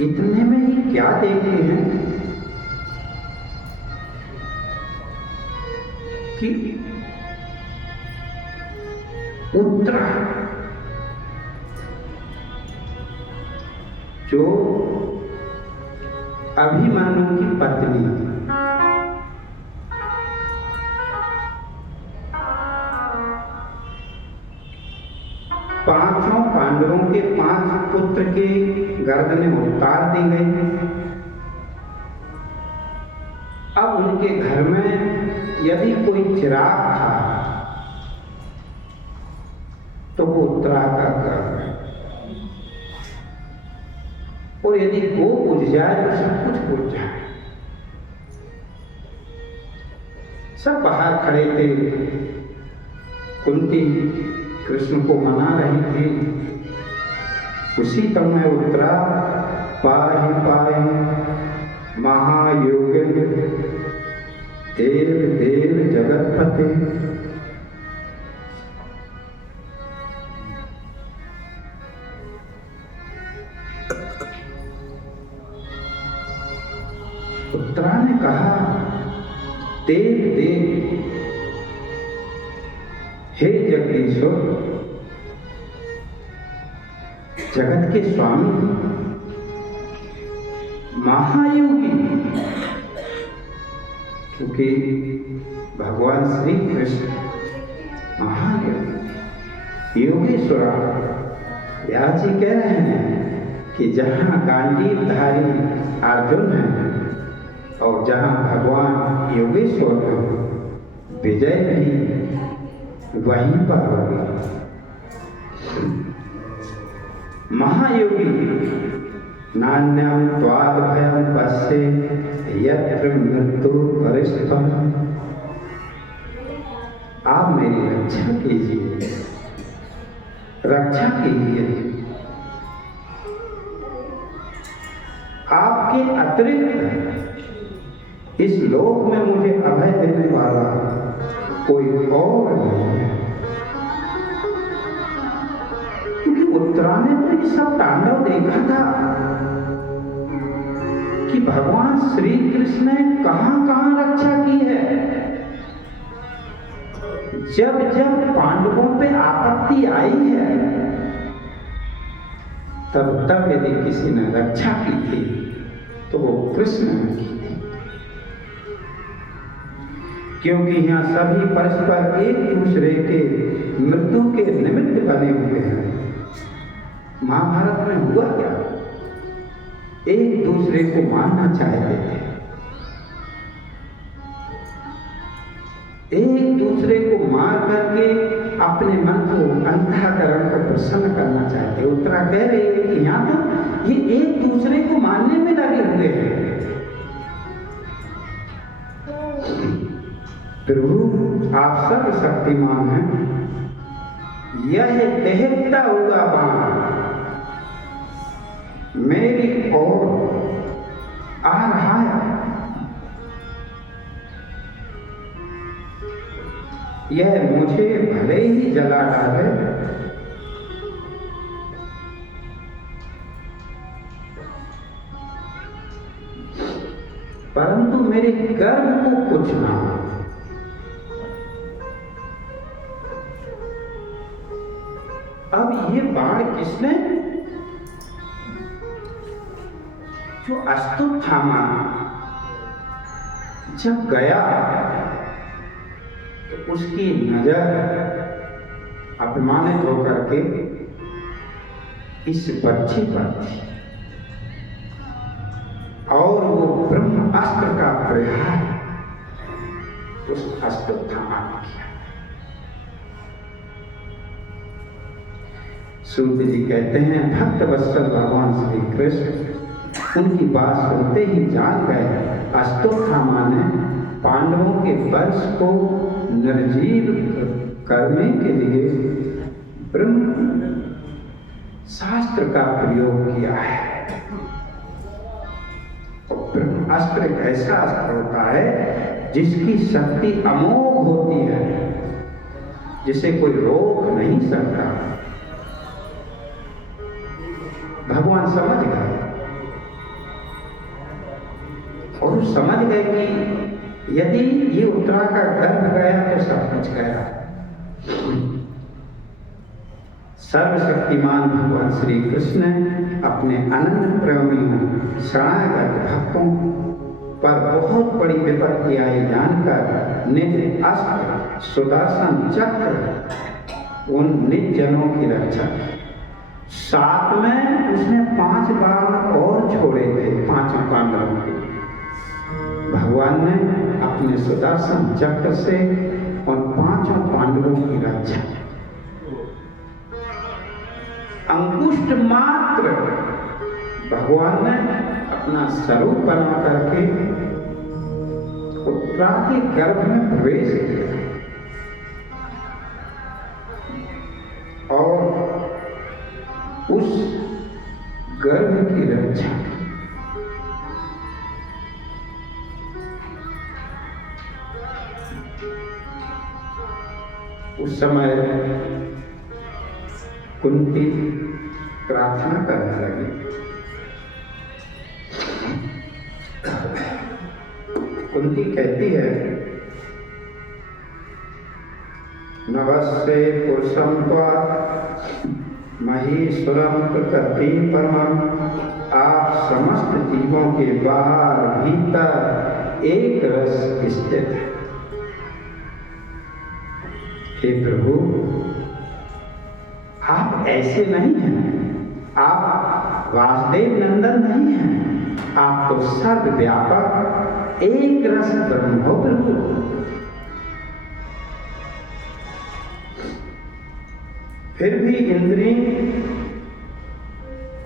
इतने में ही क्या देखते हैं कि उत्तरा जो अभिमन्यु की पत्नी, पांचों पांडवों के 5 पुत्र के गर्दनें उतार दी गई। अब उनके घर में यदि कोई चिराग था तो वो उत्तरा का घर है, और यदि वो बुझ जाए तो सब कुछ बुझ जाए। सब बाहर खड़े थे। कुंती कृष्ण को मना रही थी। उसी समय उत्तरा पाहि पाहि महायोगिन देव देव जगतपते। उत्तरा ने कहा, देव देव, हे जगदीश्वर, जगत के स्वामी, महायोगी, क्योंकि भगवान श्री कृष्ण महायोगी, योगेश्वर। व्यास जी कह रहे हैं कि जहां गांडीवधारी अर्जुन है और जहां भगवान योगेश्वर है, विजय भी वहीं पर होगी। महायोगी नान्यम त्वाद भयं पश्ये यत्र मृत्यु परिस्थम। आप मेरी रक्षा कीजिए, रक्षा कीजिए। आपके अतिरिक्त इस लोक में मुझे अभय देने वाला कोई और नहीं है। क्योंकि उत्तरा ने तो ये सब तांडव देखा था कि भगवान श्री कृष्ण ने कहां कहां रक्षा की है। जब जब पांडवों पे आपत्ति आई है, तब तब यदि किसी ने रक्षा की थी तो वो कृष्ण ने की थी। क्योंकि यहाँ सभी परस्पर एक दूसरे के मृत्यु के निमित्त बने हुए हैं। महाभारत में हुआ क्या? एक दूसरे को मारना चाहते थे, एक दूसरे को मार करके अपने मन को अंतःकरण को प्रसन्न करना चाहते। उत्तरा कह रही है कि यहाँ तो ये एक दूसरे को मारने में लगे हुए हैं। प्रभु आप सर्वशक्तिमान हैं। यह दहकता हुआ बाण मेरी ओर आ रहा है। यह मुझे भले ही जला डाले, परंतु मेरे गर्भ को कुछ ना हो। अब ये बाण किसने? जो अश्वत्थामा जब गया तो उसकी नजर अपमानित होकर के इस बच्चे पर थी और वो ब्रह्म अस्त्र का प्रहार उस अश्वत्थामा ने किया। सूत जी कहते हैं भक्त वत्सल भगवान श्री कृष्ण उनकी बात सुनते ही जान गए अश्वत्थामा ने पांडवों के वंश को निर्जीव करने के लिए ब्रह्म शास्त्र का प्रयोग किया है। ब्रह्म अस्त्र एक ऐसा अस्त्र होता है जिसकी शक्ति अमोघ होती है, जिसे कोई रोक नहीं सकता। भगवान समझ गए और समझ गए कि यदि ये उत्तरा का गर्भ गया तो सब कुछ गया। सर्वशक्तिमान भगवान श्री कृष्ण अपने अनंत प्रेमी शरणागत भक्तों पर बहुत बड़ी विपत्ति आई जानकर निज अस्त्र सुदर्शन चक्र उन निज जनों की रक्षा की। साथ में उसने 5 बाण और छोड़े थे 5 पांडवों के। भगवान ने अपने सुदर्शन चक्र से उन 5 पांडवों की रक्षा की। अंगुष्ठ मात्र भगवान ने अपना स्वरूप बना करके उत्तरा के गर्भ में प्रवेश किया और उस गर्भ की रक्षा की। उस समय कुंती प्रार्थना करने लगी। कुंती कहती है नवस्ते पुरुषम महीश्वरम प्रकृति परमम। आप समस्त जीवों के बाहर भीतर एक रस स्थित है। हे प्रभु आप ऐसे नहीं हैं, आप वासुदेव नंदन नहीं हैं, आप तो सर्वव्यापक एक रस ब्रह्म हो प्रभु। फिर भी इंद्रिय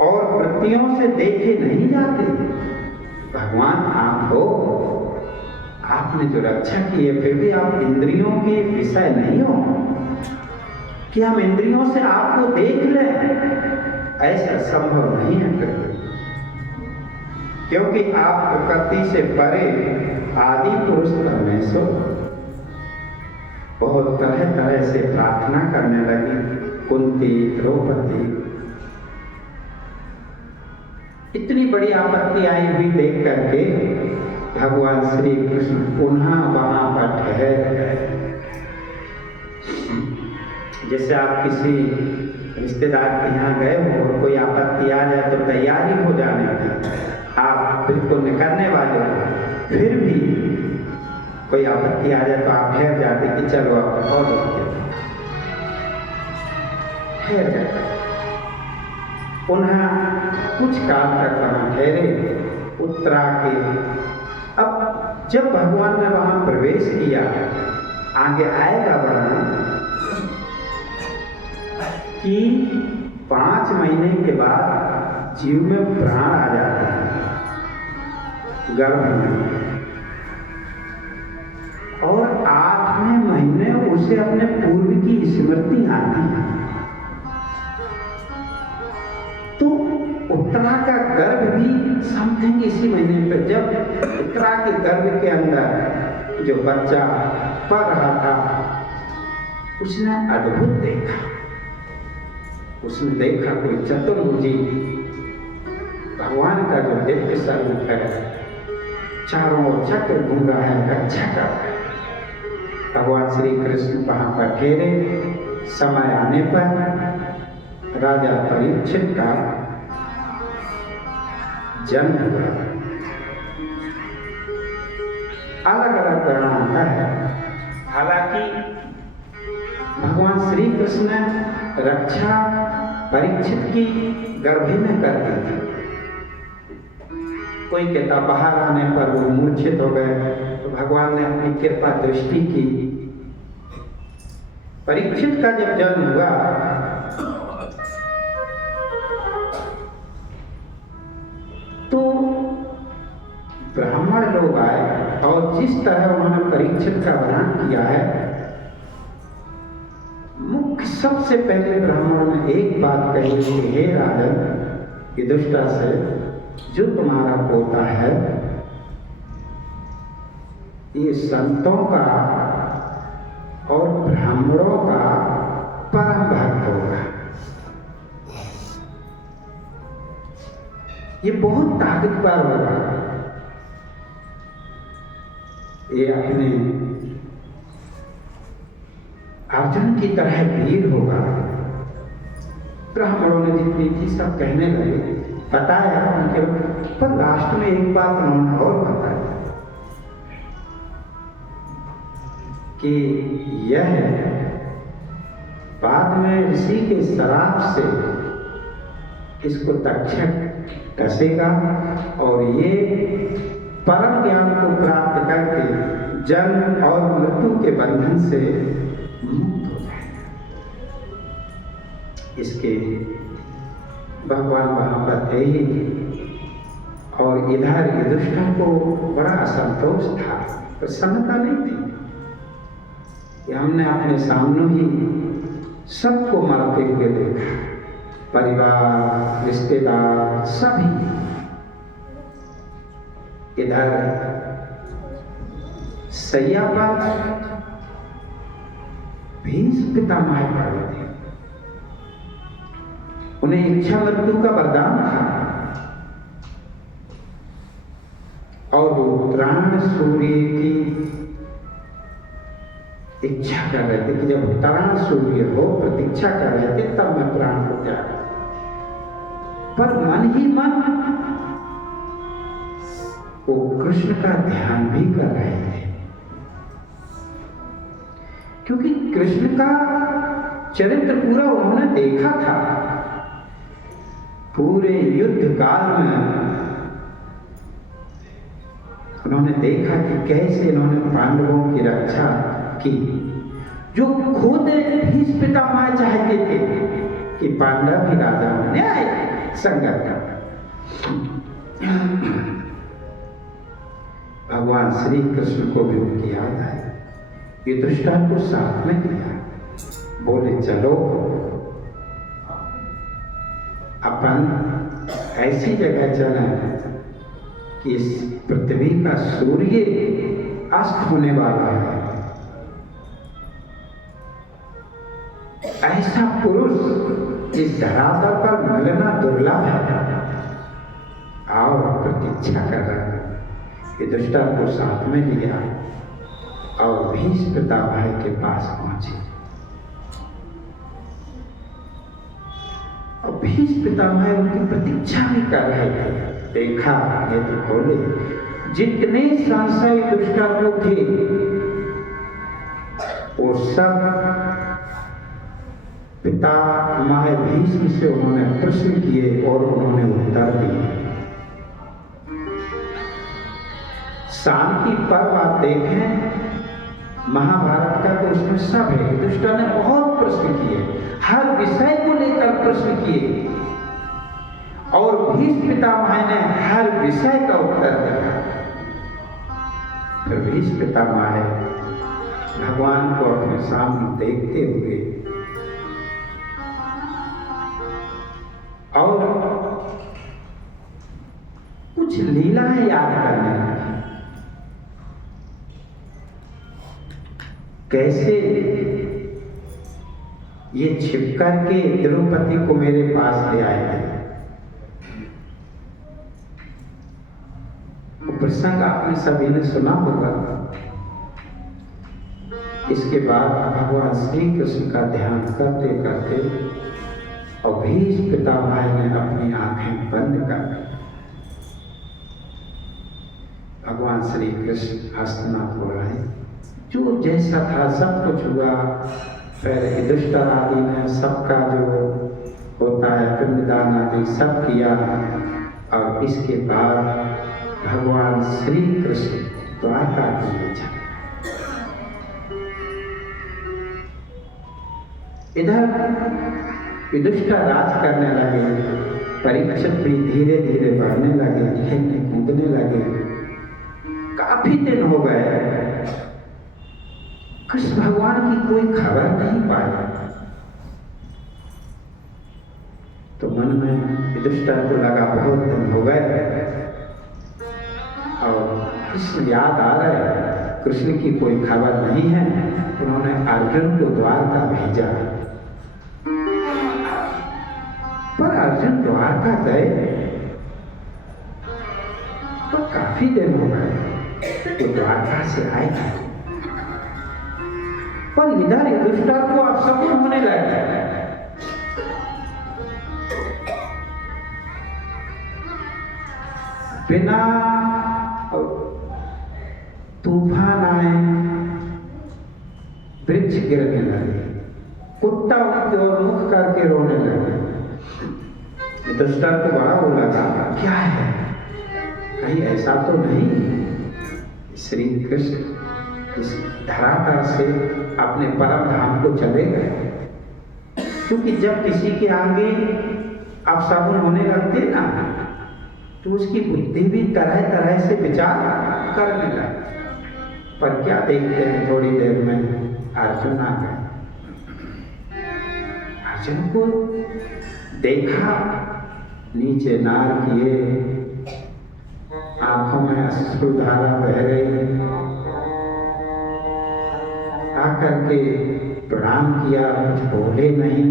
और वृत्तियों से देखे नहीं जाते। भगवान आप हो, आपने जो रक्षा की है, फिर भी आप इंद्रियों के विषय नहीं हो कि हम इंद्रियों से आपको देख लें। ऐसा संभव नहीं है प्रभु, क्योंकि आप प्रकृति से परे आदि पुरुष परमेश्वर। बहुत तरह तरह से प्रार्थना करने लगी। कुंती, द्रौपदी, इतनी बड़ी आपत्ति आई हुई देख करके भगवान श्री कृष्ण पुनः वहां पर ठहर गए। जैसे आप किसी रिश्तेदार के यहाँ गए हो और कोई आपत्ति आ जाए तो तैयारी हो जाने की, आप बिल्कुल निकलने वाले हो, फिर भी कोई आपत्ति आ जाए तो आप ठहर जाते कि चलो आप और ठहर जाते। पुनः कुछ काल तक वहां ठहरे, उत्तरा के। अब जब भगवान ने वहां प्रवेश किया, आगे आएगा वर्णन कि 5 महीने के बाद जीव में प्राण आ जाते हैं गर्भ में, और 8वें महीने उसे अपने पूर्व की स्मृति आती है। तो उत्तरा का गर्भ भी समथिंग इसी महीने पर, जब उत्तरा के गर्भ के अंदर जो बच्चा पढ़ रहा था, उसने अद्भुत देखा। उसने देखा कोई चतुर्भुजी भगवान का जो दिव्य स्वरूप है, चारों ओर चक्र घूम रहा है, रक्षा कर रहा है। भगवान श्री कृष्ण वहां पर ठहरे। समय आने पर राजा परीक्षित का जन्म हुआ। अलग अलग वर्णन आता है। हालांकि भगवान श्री कृष्ण ने रक्षा परीक्षित की गर्भ में कर दी थी। कोई कहता बाहर आने पर वो मूर्छित हो गए, तो भगवान ने अपनी कृपा दृष्टि की। परीक्षित का जब जन्म हुआ तो ब्राह्मण लोग आए, और जिस तरह उन्होंने परीक्षित का वर्णन किया है, मुख्य सबसे पहले ब्राह्मणों ने एक बात कही कि हे राजन युधिष्ठिर से, जो तुम्हारा पोता है ये संतों का और ब्राह्मणों का परम भक्त होगा। ये बहुत ताकतवर होगा। ये अपने अर्जुन की तरह वीर होगा। ब्राह्मणों ने जितनी थी सब कहने लगे, बताया उनके, पर लास्ट में एक बात उन्होंने और बताया कि यह बाद में ऋषि के श्राप से इसको तक्षक डसेगा, और ये परम ज्ञान को प्राप्त करके जन्म और मृत्यु के बंधन से मुक्त हो जाएगा। इसके भगवान वहां पर थे ही, और इधर युधिष्ठिर को बड़ा असंतोष था, प्रसन्नता नहीं थी कि हमने अपने सामने ही सबको मरते हुए देखा, परिवार, रिश्तेदार, सभी। इधर सैया पर भीष्म पितामह पड़े थे, उन्हें इच्छा मृत्यु का वरदान था, और वो उत्तरायण सूर्य की इच्छा कर रहे थे कि जब उत्तरायण सूर्य हो, प्रतीक्षा कर रहे थे, तब मैं प्राण हो जाए। पर मन ही मन वो कृष्ण का ध्यान भी कर रहे थे, क्योंकि कृष्ण का चरित्र पूरा उन्होंने देखा था। पूरे युद्ध काल में उन्होंने देखा कि कैसे इन्होंने पांडवों की रक्षा की, जो खुद भीष्म पितामह चाहते थे कि पांडव भी राजा होने आए संगत का। भगवान श्री कृष्ण को भी उनकी याद आई, युधिष्ठिर को साथ में किया, बोले चलो अपन ऐसी जगह चलें कि इस पृथ्वी का सूर्य अस्त होने वाला है, ऐसा पुरुष इस धरातल पर मिलना दुर्लभ है। आओ, प्रतीक्षा कर रहा है। युधिष्ठिर को साथ में लिया और भीष्म पितामह के पास पहुंचे। और भीष्म पितामह उनकी प्रतीक्षा भी कर रहे थे। देखा, नेत्र खोले, जितने संशय युधिष्ठिर को थे वो सब पितामह भीष्म से उन्होंने प्रश्न किए और उन्होंने उत्तर दिए। शांति पर्व आप देखें महाभारत का, तो उसमें सब है। युधिष्ठिर ने बहुत प्रश्न किए, हर विषय को लेकर प्रश्न किए और भीष्म पितामह ने हर विषय का उत्तर दिया। फिर भीष्म पितामह भगवान को अपने सामने देखते हुए और कुछ लीलाएं याद करने लगे। कैसे ये छिप करके द्रौपदी को मेरे पास ले आए थे। वो प्रसंग आपने सभी ने सुना होगा। इसके बाद भगवान श्री कृष्ण का ध्यान करते करते और भीष्म पितामह ने अपनी आंखें बंद कर दी। भगवान श्री कृष्ण हस्तिनापुर आए। जो जैसा था सब कुछ हुआ। फिर युधिष्ठिर आदि ने सबका जो होता है पिंडदान आदि सब किया। और इसके बाद भगवान श्री कृष्ण द्वारका के लिए चले। इधर युधिष्ठिर राज करने लगे। परीक्षित भी धीरे धीरे बढ़ने लगे, खेलने कूदने लगे। काफी दिन हो गए, कृष्ण भगवान की कोई खबर नहीं पाई। तो मन में युधिष्ठिर को लगा बहुत दिन हो गए और कृष्ण याद आ रहे, कृष्ण की कोई खबर नहीं है। उन्होंने अर्जुन को द्वारका भेजा। पर अर्जुन द्वारका गए तो काफी दिन हो गए, तो द्वारका से आए थे। पर इधर युधिष्ठिर को अब सब होने लगा। बिना तूफान आए वृक्ष गिरने लगे, कुत्ता उनकी ओर मुख करके रोने लगे। युधिष्ठिर को बड़ा वो लगा, क्या है, कहीं ऐसा तो नहीं श्री कृष्ण इस धरातल से अपने परम धाम को चले गए। क्योंकि जब किसी के आगे अपशगुन होने लगते ना, तो उसकी बुद्धि भी तरह तरह से विचार करने लगती। पर क्या देखते हैं, थोड़ी देर में अर्जुन आ गए। अर्जुन को देखा, नीचे नार किए, आंखों में अश्रुधारा बह रही। आकर के प्रणाम किया, कुछ बोले नहीं।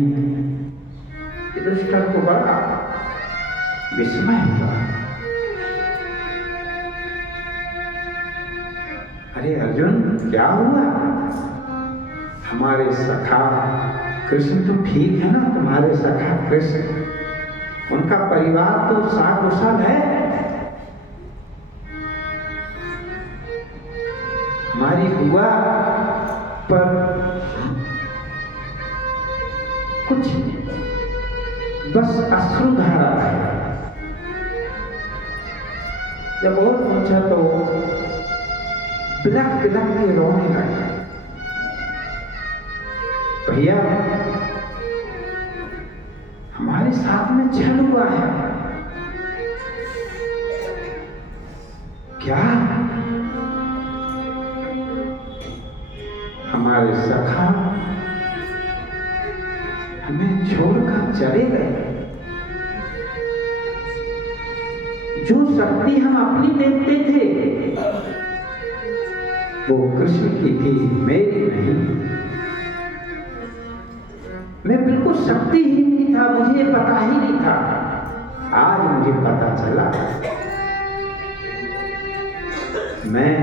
युधिष्ठिर को बड़ा विस्मय हुआ। अरे अर्जुन, क्या हुआ? हमारे सखा कृष्ण तो ठीक है ना, तुम्हारे सखा कृष्ण, उनका परिवार तो साकुशल है। हमारी बुआ पर कुछ बस अश्रुधारा है। जब और पूछा तो बिलख बिलख के रोने लगे। भैया, हमारे साथ में छल हुआ है। क्या? हमारे सखा हमें छोड़कर चले गए। जो शक्ति हम अपनी देखते थे वो कृष्ण की थी, मेरी नहीं। मैं बिल्कुल शक्तिहीन नहीं था, मुझे ये पता ही नहीं था। आज मुझे पता चला। मैं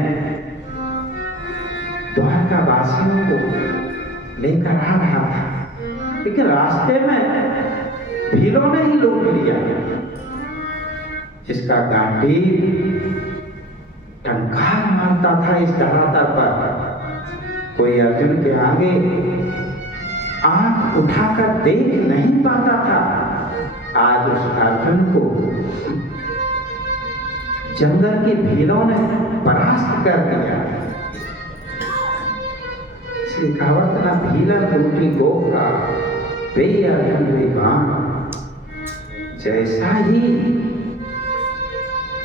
द्वारका वासियों को लेकर आ रहा था, लेकिन रास्ते में भीलों ने ही लूट लिया। जिसका गांडी टंकार मारता था इस धरातल पर, कोई अर्जुन के आगे आंख उठाकर देख नहीं पाता था। आज उस अर्जुन को जंगल के भीलों ने परास्त कर दिया। इसलिए कहावत ना, भीलन लूटी गोखा वे अर्जुन वे बाण। जैसा ही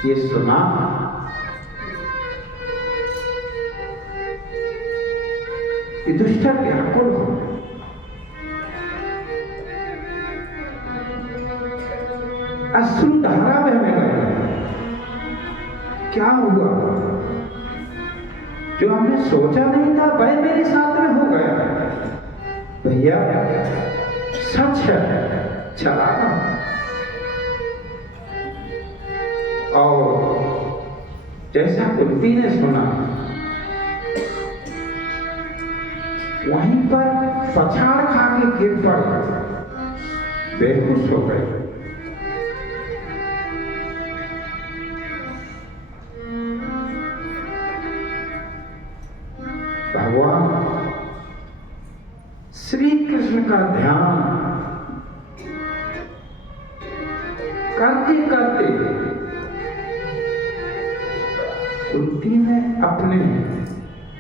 ये सुना, युधिष्ठिर व्याकुल हो, अश्रुधारा बहने लगे। क्या हुआ? जो हमने सोचा नहीं था वह मेरे साथ में हो गया। भैया सच है, चला और जैसा कुंती ने सुना, वहीं पर पछाड़ खा के गिर पड़ बेहोश हो गए। भगवान श्री कृष्ण का ध्यान करते करते कुंती ने अपने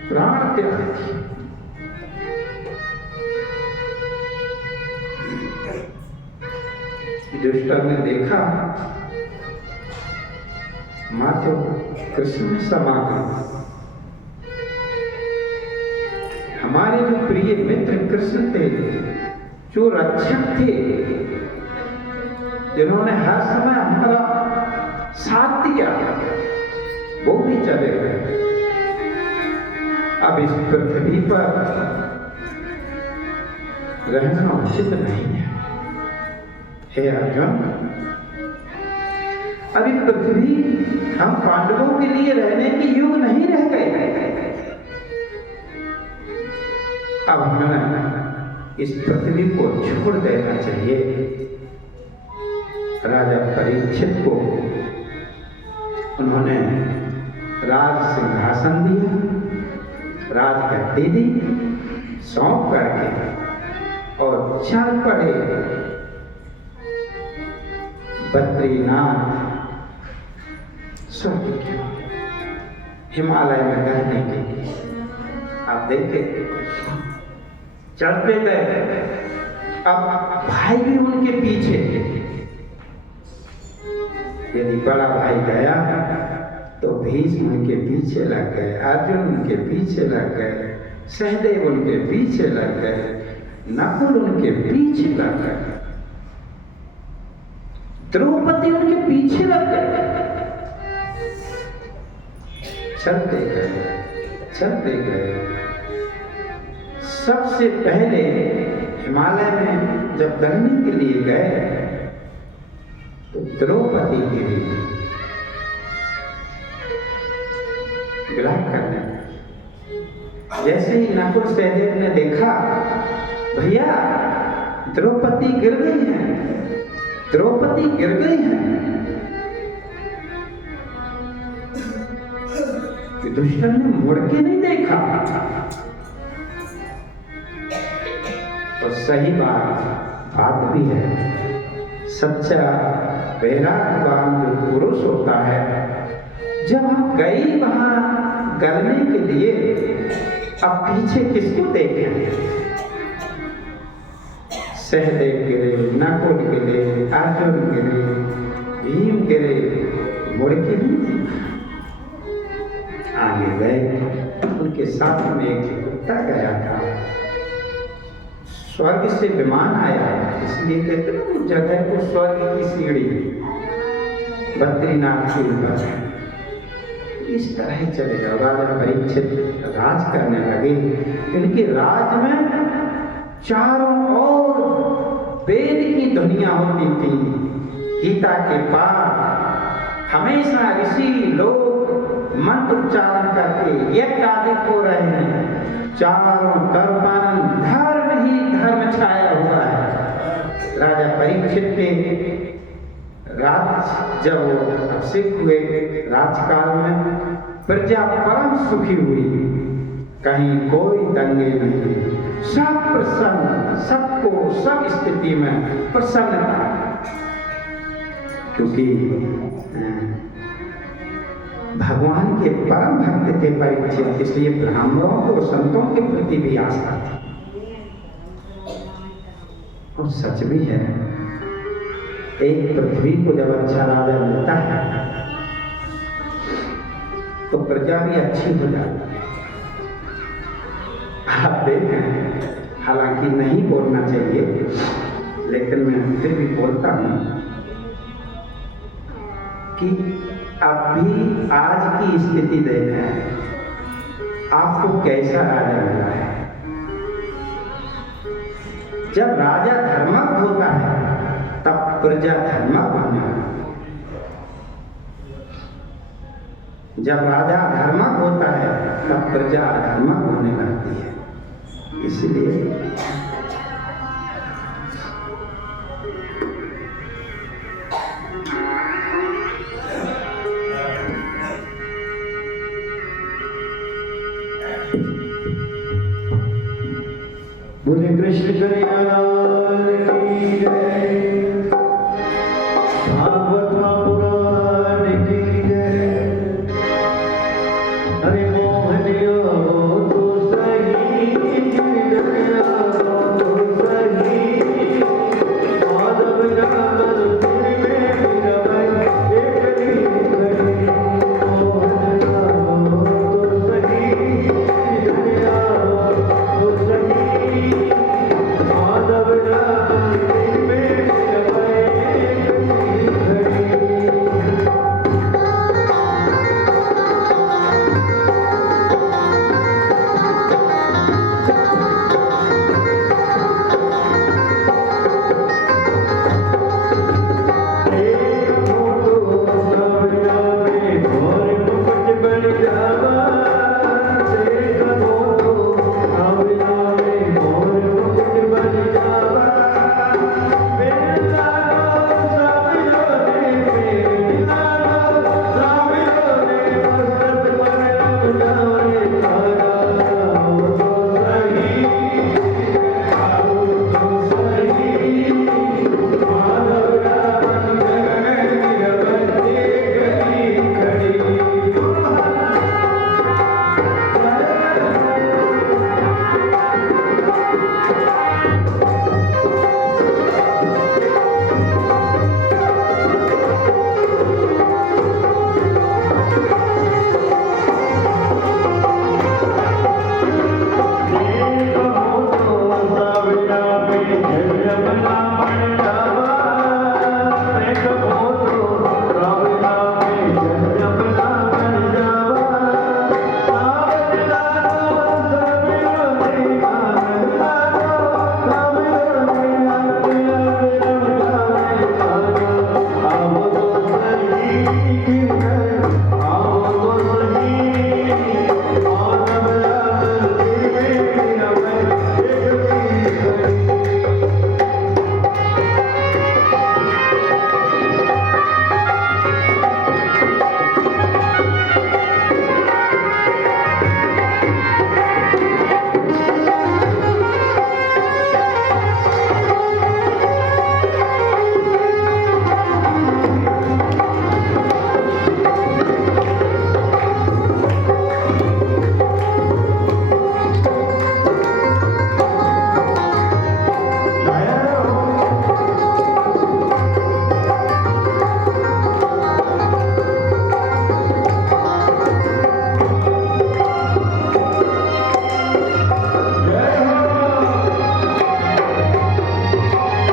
प्राण त्याग दिए। युधिष्ठिर ने देखा मां तो कृष्ण में समा गई। हमारे जो प्रिय मित्र कृष्ण थे, जो रक्षक थे, जिन्होंने हर समय हमारा साथ दिया, वो भी चले गए। अब इस पृथ्वी पर रहना उचित नहीं है। हे अर्जुन, अभी पृथ्वी हम पांडवों के लिए रहने की युग नहीं रह गए। अब हमें इस पृथ्वी को छोड़ देना चाहिए। राजा परीक्षित को उन्होंने राज सिंहासन दिया, राजगद्दी दी, सौंप करके और चल पड़े बद्रीनाथ स्वर्ग के हिमालय में रहने के लिए। आप देखें, चढ़ते गए। अब भाई भी उनके पीछे। यदि बड़ा भाई गया तो भीष्म उनके पीछे लग गए, अर्जुन उनके पीछे लग गए, सहदेव उनके पीछे लग गए, नकुल उनके पीछे लग गए, द्रौपदी उनके पीछे लग गए। चलते गए, चलते गए। सबसे पहले हिमालय में जब गलने के लिए गए तो द्रौपदी गिरी, विलाप करने। जैसे ही नकुल सहदेव ने देखा, भैया द्रौपदी गिर गई है, द्रौपदी गिर गई है। युधिष्ठिर ने मुड़ के नहीं देखा। और सही बात भी है। सच्चा वैराग्यवान जो पुरुष होता है, जब हम गए वहां गलने के लिए, अब पीछे किसको देखें? सहदेव गिरे, नकुल गिरे, अर्जुन गिरे, भीम गिरे, मुड़ के नहीं आगे गए। उनके साथ में एक कुत्ता गया था। स्वर्ग से विमान आया, इसलिए कहते हैं उस जगह को स्वर्ग की सीढ़ी, बद्रीनाथ के ऊपर। इस तरह ही चले जाओ। राजा परीक्षित राज करने लगे। इनके राज में चारों ओर वेद की ध्वनियां होती थी, गीता के पाठ, हमेशा ऋषि लोग मंत्र उच्चारण करके यज्ञ आदि हो रहे हैं। चारों तरफ धर्म ही धर्म छाया हुआ है। राजा परीक्षित के जब अभिषेक हुए राजकाल में प्रजा परम सुखी हुई, कहीं कोई दंगे नहीं, सब प्रसन्न, सबको सब स्थिति में प्रसन्नता, क्योंकि भगवान के परम भक्त थे परीक्षित, इसलिए ब्राह्मणों को संतों के प्रति भी आस्था थी। और सच भी है, एक पृथ्वी को जब अच्छा राजा मिलता है तो प्रजा भी अच्छी हो जाती है। आप देखें, हालांकि नहीं बोलना चाहिए, लेकिन मैं फिर भी बोलता हूं कि अभी आज की स्थिति देखें, आपको कैसा राजा मिला है। जब राजा धर्मज्ञ होता है तब प्रजा धर्मज्ञ होने लगती है। जब राजा अधर्मज्ञ होता है तब प्रजा अधर्मज्ञ होने लगती है। इसलिए बोले कृष्ण कन्हैया लाल की जय।